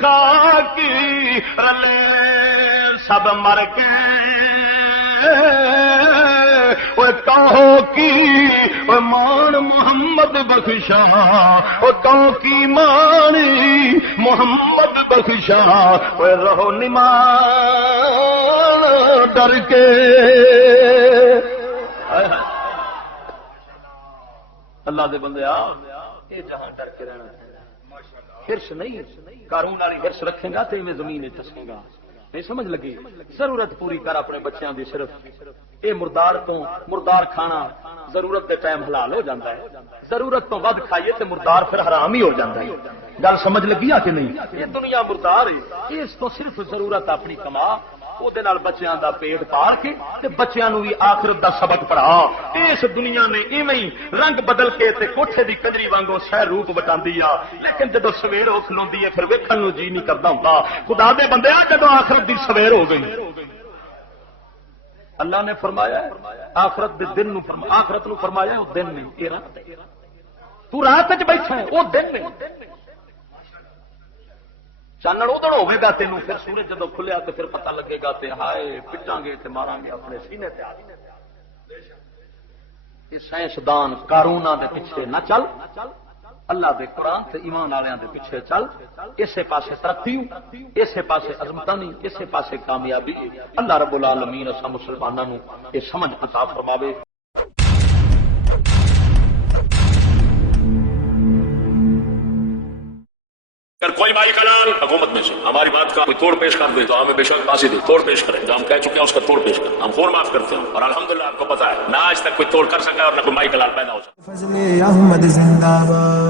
خاکی رلے سب مر کے وہ کہو کی وہ مان محمد بخشا وہ کہو کی مانی محمد بخشا وہ رہو نمان ڈر کے اللہ دے بندے آ یہ جہاں ڈر کے رہنا ہے ہرس نہیں قارون والی ہرس رکھے گا تو میں زمین چسکے گا نہیں سمجھ لگی ضرورت پوری کر اپنے بچیاں دی صرف یہ مردار تو مردار کھانا ضرورت دے ٹائم حلال ہو جاتا ہے ضرورت تو ود کھائیے تو مردار پھر حرام ہی ہو جاتا ہے گل سمجھ لگی آ کہ نہیں یہ دنیا مردار ہے اس تو صرف ضرورت اپنی کما وہ بچیاں دا پیٹ پار کے تے بچیاں نو بھی آخرت دا سبق پڑھا اس دنیا نے ایویں رنگ بدل کے تے کوٹھے دی کنجری وانگو سہ روپ وٹاندی آ لیکن جدو سویر ہو کھلوندی ہے پھر ویکھن نو جی نہیں کردا ہوندا خدا دے بندے جدو آخرت دی سویر ہو گئی اللہ نے فرمایا آخرت دے دن نو فرمایا آخرت نو فرمایا وہ دن نہیں یہ رات ہے تو رات وچ بیٹھا ہے وہ دن نہیں چانن ادھر ہوے گا تینوں پھر سورج جدو کھلیا تو پھر پتہ لگے گا تے ہائے پٹاں گے تے ماراں گے اپنے سینے تے آ یہ سائنسدان قاروناں دے پیچھے نہ چل اللہ دے قرآن تے ایمان والےاں دے پیچھے چل اسے پاسے ترقی اسے پاسے عظمتاں نہیں اسے پاسے کامیابی اللہ رب العالمین اساں مسلماناں نوں یہ سمجھ عطا فرماوے اگر کوئی مائی کلال حکومت میں سے ہماری بات کا کوئی توڑ پیش کر دے تو ہمیں بے شک پھانسی دے توڑ پیش کریں جو ہم کہہ چکے ہیں اس کا توڑ پیش کریں ہم خون معاف کرتے ہیں اور الحمدللہ آپ کو پتا ہے نہ آج تک کوئی توڑ کر سکا اور نہ کوئی مائی کلال پیدا ہو سکا فضل احمد زندہ باد